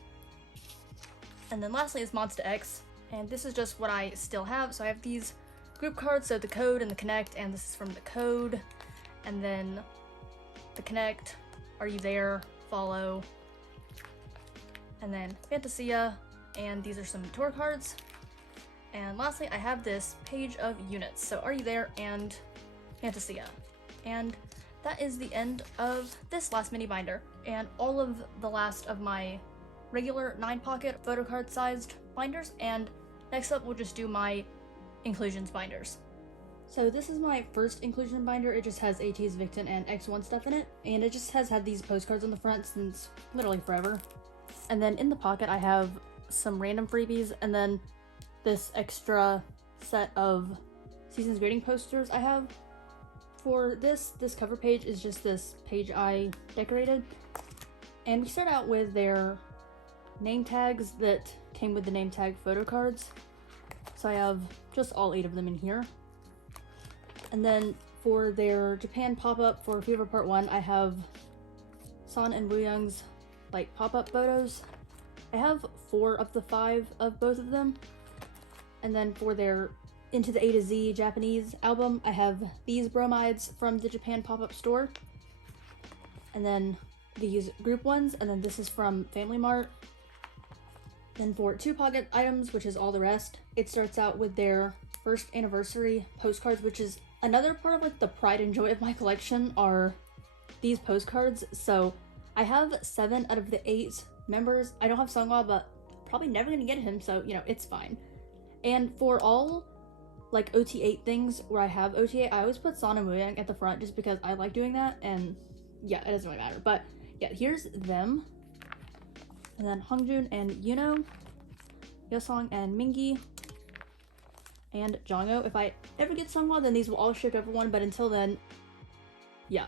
And then lastly is Monsta X, and this is just what I still have. So I have these group cards, so the Code and the Connect, and this is from the Code, and then the Connect, Are You There, Follow, and then Fantasia, and these are some tour cards. And lastly, I have this page of units, so Are You There and Fantasia. And that is the end of this last mini binder, and all of the last of my regular 9-pocket photocard sized binders, and next up we'll just do my inclusions binders. So this is my first inclusion binder. It just has ateez, victon, and X1 stuff in it, and it just has had these postcards on the front since literally forever. And then in the pocket I have some random freebies, and then this extra set of Season's Greeting posters I have. For this cover page is just this page I decorated. And we start out with their name tags that came with the name tag photocards. So I have just all 8 of them in here. And then for their Japan pop-up for Fever Part 1, I have Son and Wooyoung's like pop-up photos. I have 4 of the 5 of both of them. And then for their Into the A to Z Japanese album, I have these bromides from the Japan pop-up store. And then these group ones, and then this is from Family Mart. Then for 2 pocket items, which is all the rest, it starts out with their first anniversary postcards, which is another part of like the pride and joy of my collection are these postcards. So I have 7 out of the 8 members. I don't have Sunghwa, but probably never gonna get him, so you know, it's fine. And for all like OT8 things where I have OT8, I always put Son and Wooyoung at the front just because I like doing that, and yeah, it doesn't really matter. But yeah, here's them. And then Hongjun and Yuno, Yosong and Mingi, and Jongho. If I ever get Sunghwa, then these will all ship everyone, but until then, yeah.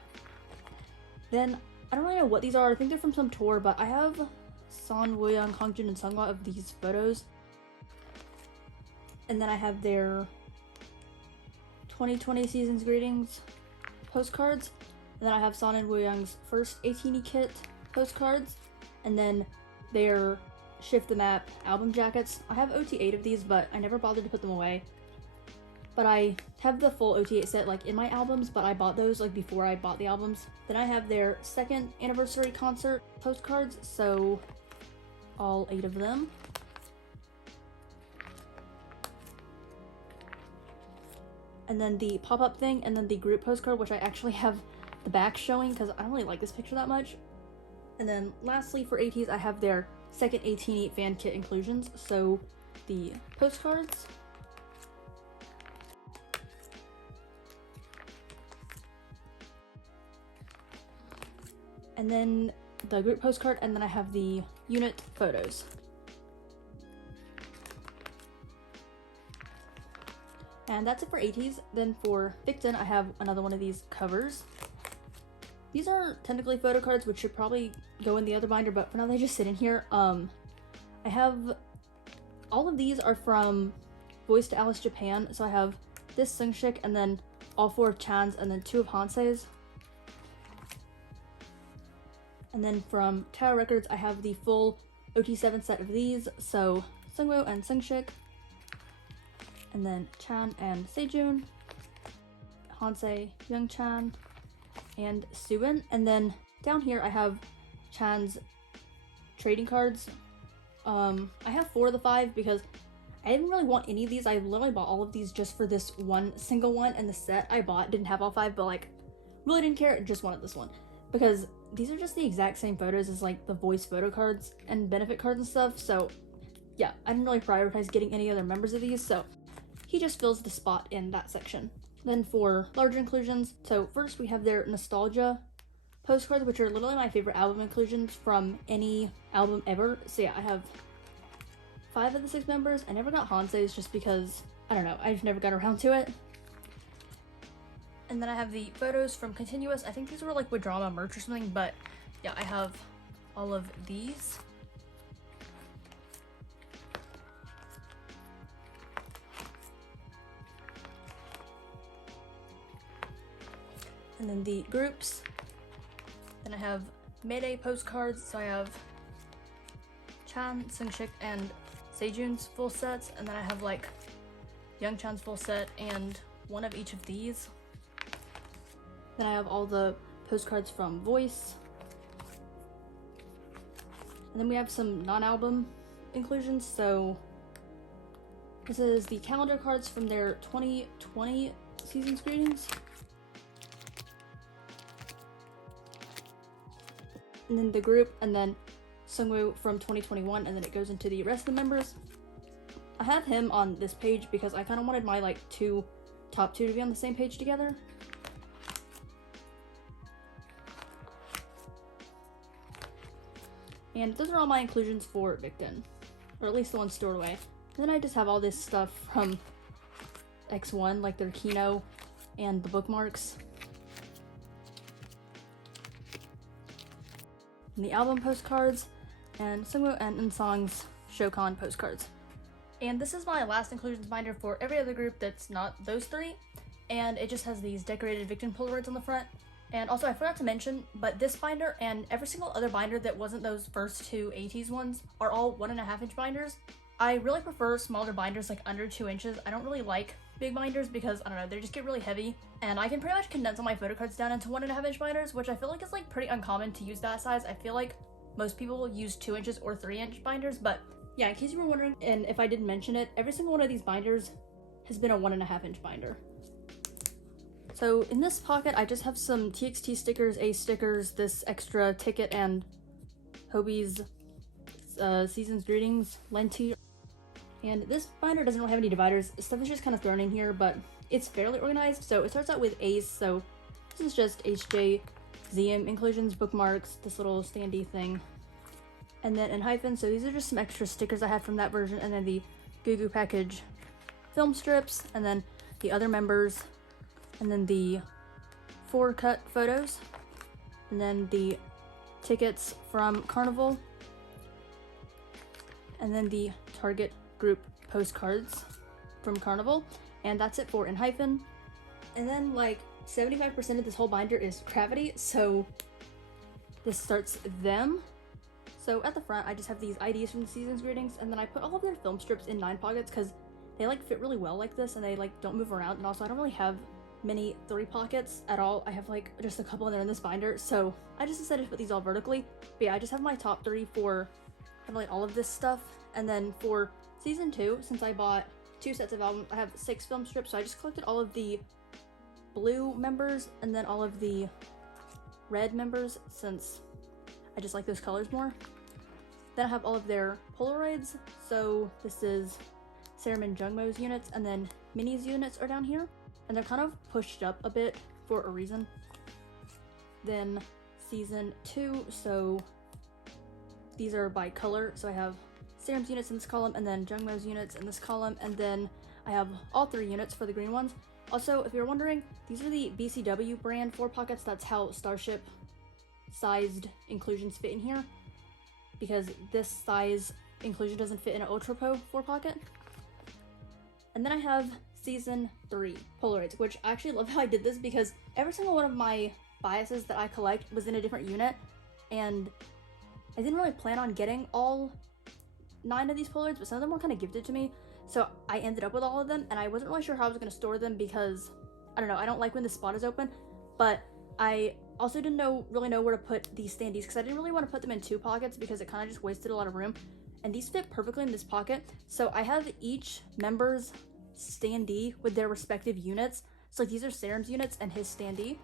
Then, I don't really know what these are. I think they're from some tour, but I have Son, Wooyoung, Hongjun, and Sunghwa of these photos. And then I have their 2020 Season's Greetings postcards. And then I have Son and Wooyoung's first 18 kit postcards. And then their Shift the Map album jackets. I have OT8 of these, but I never bothered to put them away. But I have the full OT8 set like in my albums, but I bought those like before I bought the albums. Then I have their 2nd anniversary concert postcards, so all 8 of them. And then the pop-up thing, and then the group postcard, which I actually have the back showing because I don't really like this picture that much. And then lastly for ateez, I have their 2nd 18 fan kit inclusions, so the postcards, and then the group postcard, and then I have the unit photos. And that's it for ateez. Then for victon, I have another one of these covers. These are technically photocards, which should probably go in the other binder, but for now they just sit in here. I have all of these are from Voice to Alice Japan, so I have this Sungshik and then all 4 of Chan's and then 2 of Hansei's. And then from Tower Records, I have the full OT7 set of these, so Sungwoo and Sungshik, and then Chan and Sejun, Hansei, Youngchan, and Suin. And then down here I have Chan's trading cards. I have 4 of the 5 because I didn't really want any of these. I literally bought all of these just for this one single one, and the set I bought didn't have all 5, but like really didn't care, just wanted this one because these are just the exact same photos as like the voice photo cards and benefit cards and stuff. So yeah, I didn't really prioritize getting any other members of these, so he just fills the spot in that section. Then for larger inclusions, so first we have their nostalgia postcards, which are literally my favorite album inclusions from any album ever. So yeah, I have 5 of the 6 members. I never got Hansei's just because, I don't know, I just never got around to it. And then I have the photos from Continuous. I think these were like with drama merch or something, but yeah, I have all of these. And then the groups. Then I have Mayday postcards, so I have Chan, Sungshik, and Sejun's full sets, and then I have like Youngchan's full set and 1 of each of these. Then I have all the postcards from Voice. And then we have some non-album inclusions, so this is the calendar cards from their 2020 season's greetings. And then the group, and then Sungwoo from 2021, and then it goes into the rest of the members. I have him on this page because I kind of wanted my like top two to be on the same page together. And those are all my inclusions for Victon, or at least the ones stored away. And then I just have all this stuff from X1, like their Kino and the bookmarks. And the album postcards, and Sungwoo and Insong's Showcon postcards. And this is my last inclusions binder for every other group that's not those 3, and it just has these decorated Victon Polaroids on the front. And also I forgot to mention, but this binder and every single other binder that wasn't those first 2 ateez ones are all 1.5 inch binders. I really prefer smaller binders, like under 2 inches. I don't really like big binders because, I don't know, they just get really heavy, and I can pretty much condense all my photocards down into 1.5 inch binders, which I feel like is like pretty uncommon to use that size. I feel like most people use 2 inches or 3 inch binders, but yeah, in case you were wondering, and if I didn't mention it, every single one of these binders has been a 1.5 inch binder. So in this pocket, I just have some TXT stickers, A stickers, this extra ticket, and Hobie's Season's Greetings Lenti. And this binder doesn't really have any dividers. Stuff is just kind of thrown in here, but it's fairly organized. So it starts out with A's, so this is just HJ, ZM inclusions, bookmarks, this little standy thing. And then enhypen, so these are just some extra stickers I had from that version, and then the Goo Goo package film strips, and then the other members, and then the 4 cut photos, and then the tickets from Carnival, and then the Target group postcards from Carnival, and that's it for enhypen. And then like 75% of this whole binder is Gravity, so this starts them. So at the front, I just have these IDs from the season's greetings, and then I put all of their film strips in 9 pockets because they like fit really well like this, and they like don't move around, and also I don't really have many 3 pockets at all. I have like just a couple that are in this binder, so I just decided to put these all vertically. But yeah, I just have my top 3 for kind of like all of this stuff. And then for season 2, since I bought 2 sets of albums, I have 6 film strips, so I just collected all of the blue members and then all of the red members since I just like those colors more. Then I have all of their Polaroids, so this is Serum and Jungmo's units, and then Minnie's units are down here, and they're kind of pushed up a bit for a reason. Then season 2, so these are by color, so I have Serum's units in this column, and then Jungmo's units in this column, and then I have all 3 units for the green ones. Also, if you're wondering, these are the BCW brand 4 pockets. That's how Starship sized inclusions fit in here, because this size inclusion doesn't fit in an Ultra Pro 4 pocket. And then I have Season 3 Polaroids, which I actually love how I did this because every single one of my biases that I collect was in a different unit, and I didn't really plan on getting all 9 of these Polaroids, but some of them were kind of gifted to me, so I ended up with all of them, and I wasn't really sure how I was going to store them because, I don't know, I don't like when the spot is open, but I also didn't really know where to put these standees because I didn't really want to put them in 2 pockets because it kind of just wasted a lot of room, and these fit perfectly in this pocket. So I have each member's standee with their respective units. So like these are Serum's units and his standee,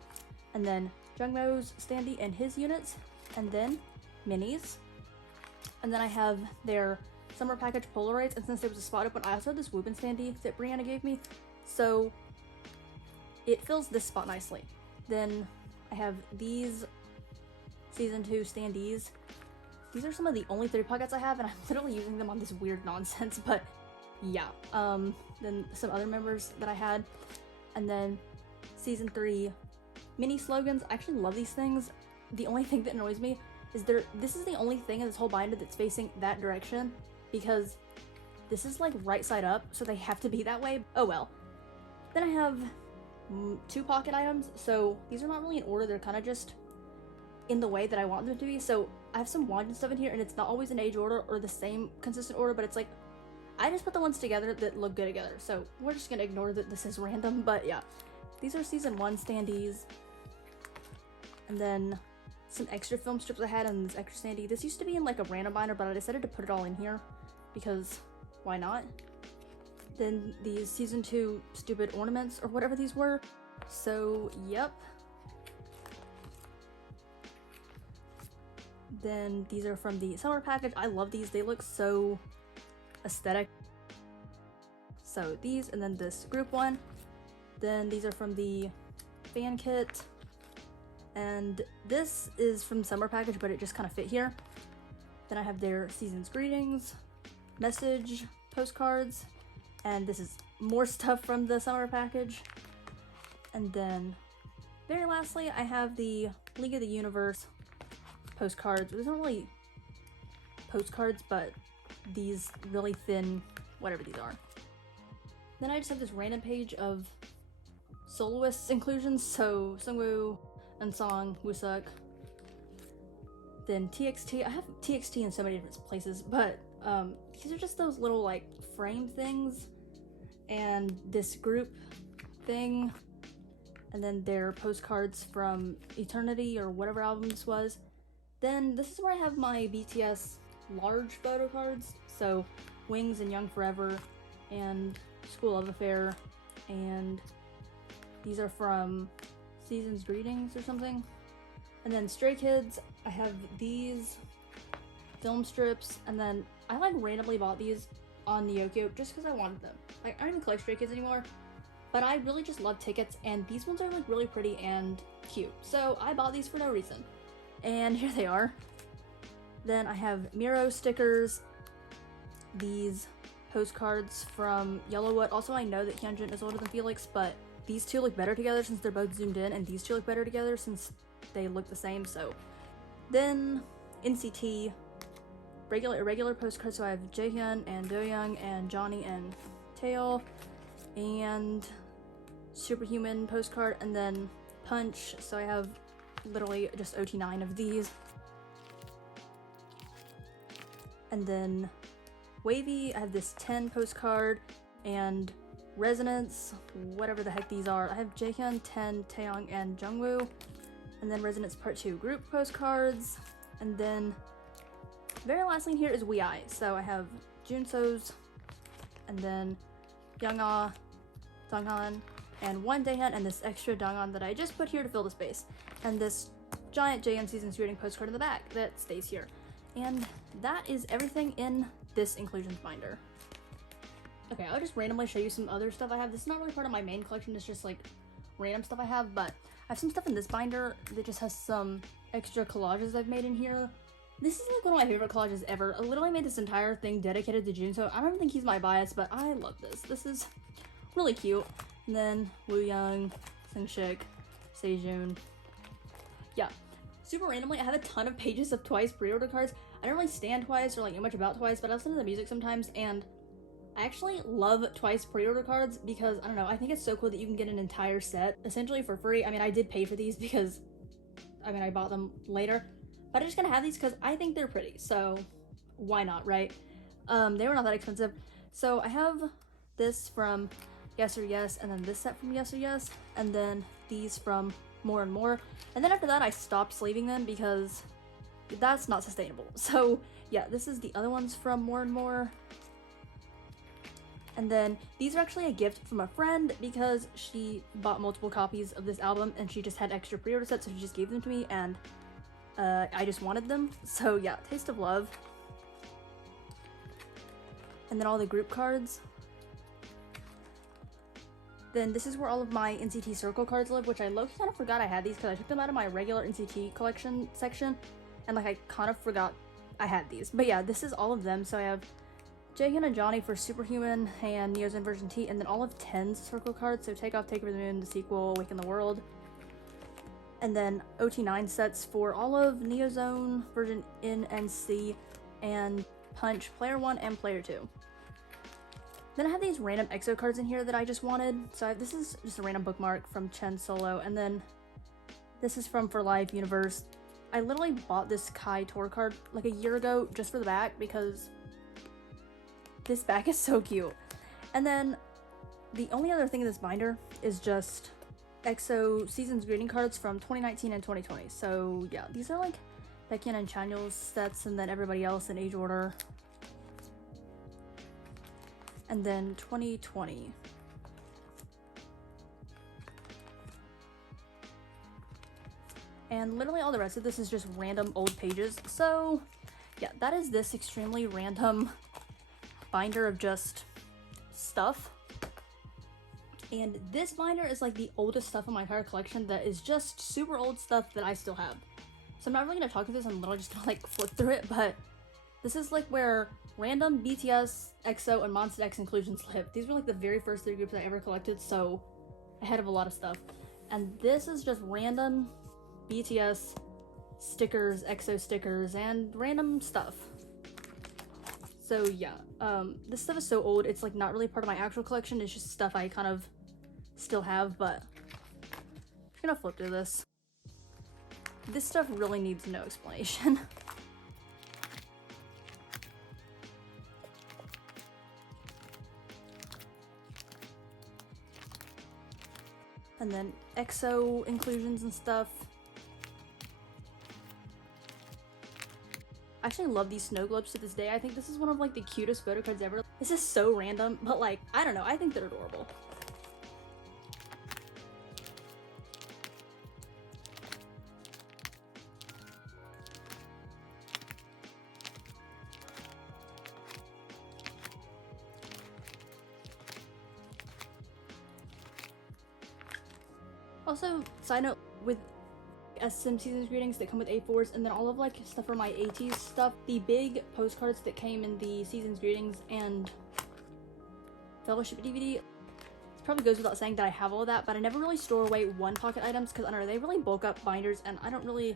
and then Jungmo's standee and his units, and then minis, and then I have their summer package Polaroids, and since there was a spot open, I also have this Wubin standee that Brianna gave me, so it fills this spot nicely. Then I have these Season 2 standees. These are some of the only 3 pockets I have, and I'm literally using them on this weird nonsense, but yeah. Then some other members that I had, and then Season 3 mini slogans. I actually love these things. The only thing that annoys me is this is the only thing in this whole binder that's facing that direction, because this is like right side up, so they have to be that way. Oh well. Then I have 2 pocket items, so these are not really in order, they're kind of just in the way that I want them to be. So I have some wands and stuff in here, and it's not always in age order or the same consistent order, but it's like I just put the ones together that look good together, so we're just gonna ignore that this is random. But yeah, these are Season 1 standees, and then some extra film strips I had in this extra standee. This used to be in like a random binder, but I decided to put it all in here because why not? Then these Season 2 stupid ornaments or whatever these were. So yep. Then these are from the summer package. I love these, they look so aesthetic. So these, and then this group one. Then these are from the fan kit, and this is from summer package, but it just kind of fit here. Then I have their season's greetings, message, postcards, and this is more stuff from the summer package. And then very lastly, I have the League of the Universe postcards. These aren't really postcards, but these really thin, whatever these are. Then I just have this random page of soloists inclusions, so Sungwoo, Unsong, Woosuk. Then TXT, I have TXT in so many different places, but these are just those little like frame things, and this group thing, and then their postcards from Eternity or whatever album this was. Then this is where I have my BTS large photo cards, so Wings and Young Forever and School Love Affair, and these are from Season's Greetings or something. And then Stray Kids, I have these film strips, and then I like randomly bought these on Nyokyo just because I wanted them. Like, I don't even collect Stray Kids anymore, but I really just love tickets, and these ones are like really pretty and cute, so I bought these for no reason. And here they are. Then I have Miro stickers, these postcards from Yellowwood. Also, I know that Hyunjin is older than Felix, but these two look better together since they're both zoomed in, and these two look better together since they look the same, so. Then NCT, irregular postcards, so I have Jaehyun and Doyoung and Johnny and Taeil, and Superhuman postcard, and then Punch, so I have literally just OT9 of these. And then Wavy, I have this 10 postcard, and Resonance, whatever the heck these are. I have Jaehyun, 10, Taeyong, and Jungwoo. And then Resonance Part 2 group postcards. And then very last thing here is WeI. So I have Junso's, and then Younga, Donghan, and one Daehyun, and this extra Donghan that I just put here to fill the space. And this giant JN Season's Greeting postcard in the back that stays here. And that is everything in this inclusions binder. Okay, I'll just randomly show you some other stuff I have. This is not really part of my main collection, it's just like random stuff I have, but I have some stuff in this binder that just has some extra collages I've made in here. This is like one of my favorite collages ever. I literally made this entire thing dedicated to Junso. I don't even think he's my bias, but I love this. This is really cute. And then Woo Young, Sung Shik, Sejun. Yeah. super randomly, I have a ton of pages of Twice pre-order cards. I don't really stand Twice or like know much about Twice, but I listen to the music sometimes, and I actually love Twice pre-order cards because, I don't know, I think it's so cool that you can get an entire set essentially for free. I mean, I did pay for these because, I mean, I bought them later, but I'm just gonna have these because I think they're pretty, so why not, right? They were not that expensive. So I have this from Yes or Yes, and then this set from Yes or Yes, and then these from More and More, and then after that I stopped sleeving them because that's not sustainable. So yeah, this is the other ones from More and More. And then these are actually a gift from a friend because she bought multiple copies of this album and she just had extra pre-order sets, so she just gave them to me, and I just wanted them. So yeah, Taste of Love. And then all the group cards. Then this is where all of my NCT Circle cards live, which I low-key kind of forgot I had these because I took them out of my regular NCT collection section, and like I kind of forgot I had these. But yeah, this is all of them. So I have Jaehyun and Johnny for Superhuman and Neozone version T, and then all of 10's circle cards, so Take Off, Take Over the Moon, the sequel, Awaken the World. And then OT9 sets for all of Neozone version N and C, and Punch Player 1 and Player 2. Then I have these random EXO cards in here that I just wanted. So this is just a random bookmark from Chen Solo, and then this is from For Life Universe. I literally bought this Kai tour card like a year ago just for the back because this back is so cute. And then the only other thing in this binder is just EXO Season's greeting cards from 2019 and 2020. So yeah, these are like Baekhyun and Chanyeol's sets, and then everybody else in age order. And then 2020. And literally all the rest of this is just random old pages. So yeah, that is this extremely random binder of just stuff. And this binder is like the oldest stuff in my entire collection that is just super old stuff that I still have. So I'm not really gonna talk through this, I'm literally just gonna like flip through it, but this is like where random BTS, EXO, and Monsta X inclusions live. These were like the very first 3 groups I ever collected, so ahead of a lot of stuff. And this is just random BTS stickers, EXO stickers, and random stuff. So yeah, this stuff is so old, it's like not really part of my actual collection, it's just stuff I kind of still have, but I'm just gonna flip through this. This stuff really needs no explanation. And then EXO inclusions and stuff. I actually love these snow globes to this day. I think this is one of like the cutest photo cards ever. This is so random, but like, I don't know, I think they're adorable. Also, side note, with SM Season's greetings that come with A4s, and then all of like stuff for my ateez stuff, the big postcards that came in the Season's greetings and Fellowship DVD, it probably goes without saying that I have all of that, but I never really store away one pocket items because I don't know, they really bulk up binders and I don't really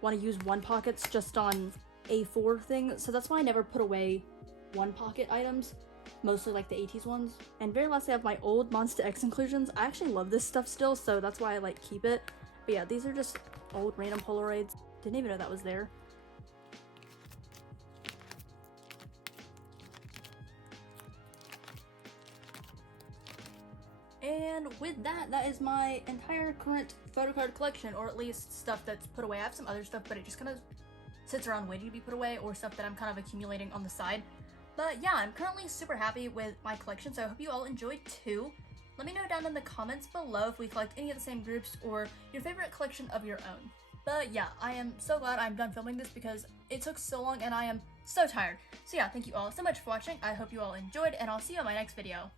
want to use one pockets just on A4 things, so that's why I never put away one pocket items. Mostly like the ateez ones. And very lastly, I have my old Monsta X inclusions. I actually love this stuff still, so that's why I like keep it. But yeah, these are just old random Polaroids. Didn't even know that was there. And with that, that is my entire current photocard collection, or at least stuff that's put away. I have some other stuff, but it just kind of sits around waiting to be put away, or stuff that I'm kind of accumulating on the side. But yeah, I'm currently super happy with my collection, so I hope you all enjoyed too. Let me know down in the comments below if we collect any of the same groups or your favorite collection of your own. But yeah, I am so glad I'm done filming this because it took so long and I am so tired. So yeah, thank you all so much for watching. I hope you all enjoyed, and I'll see you in my next video.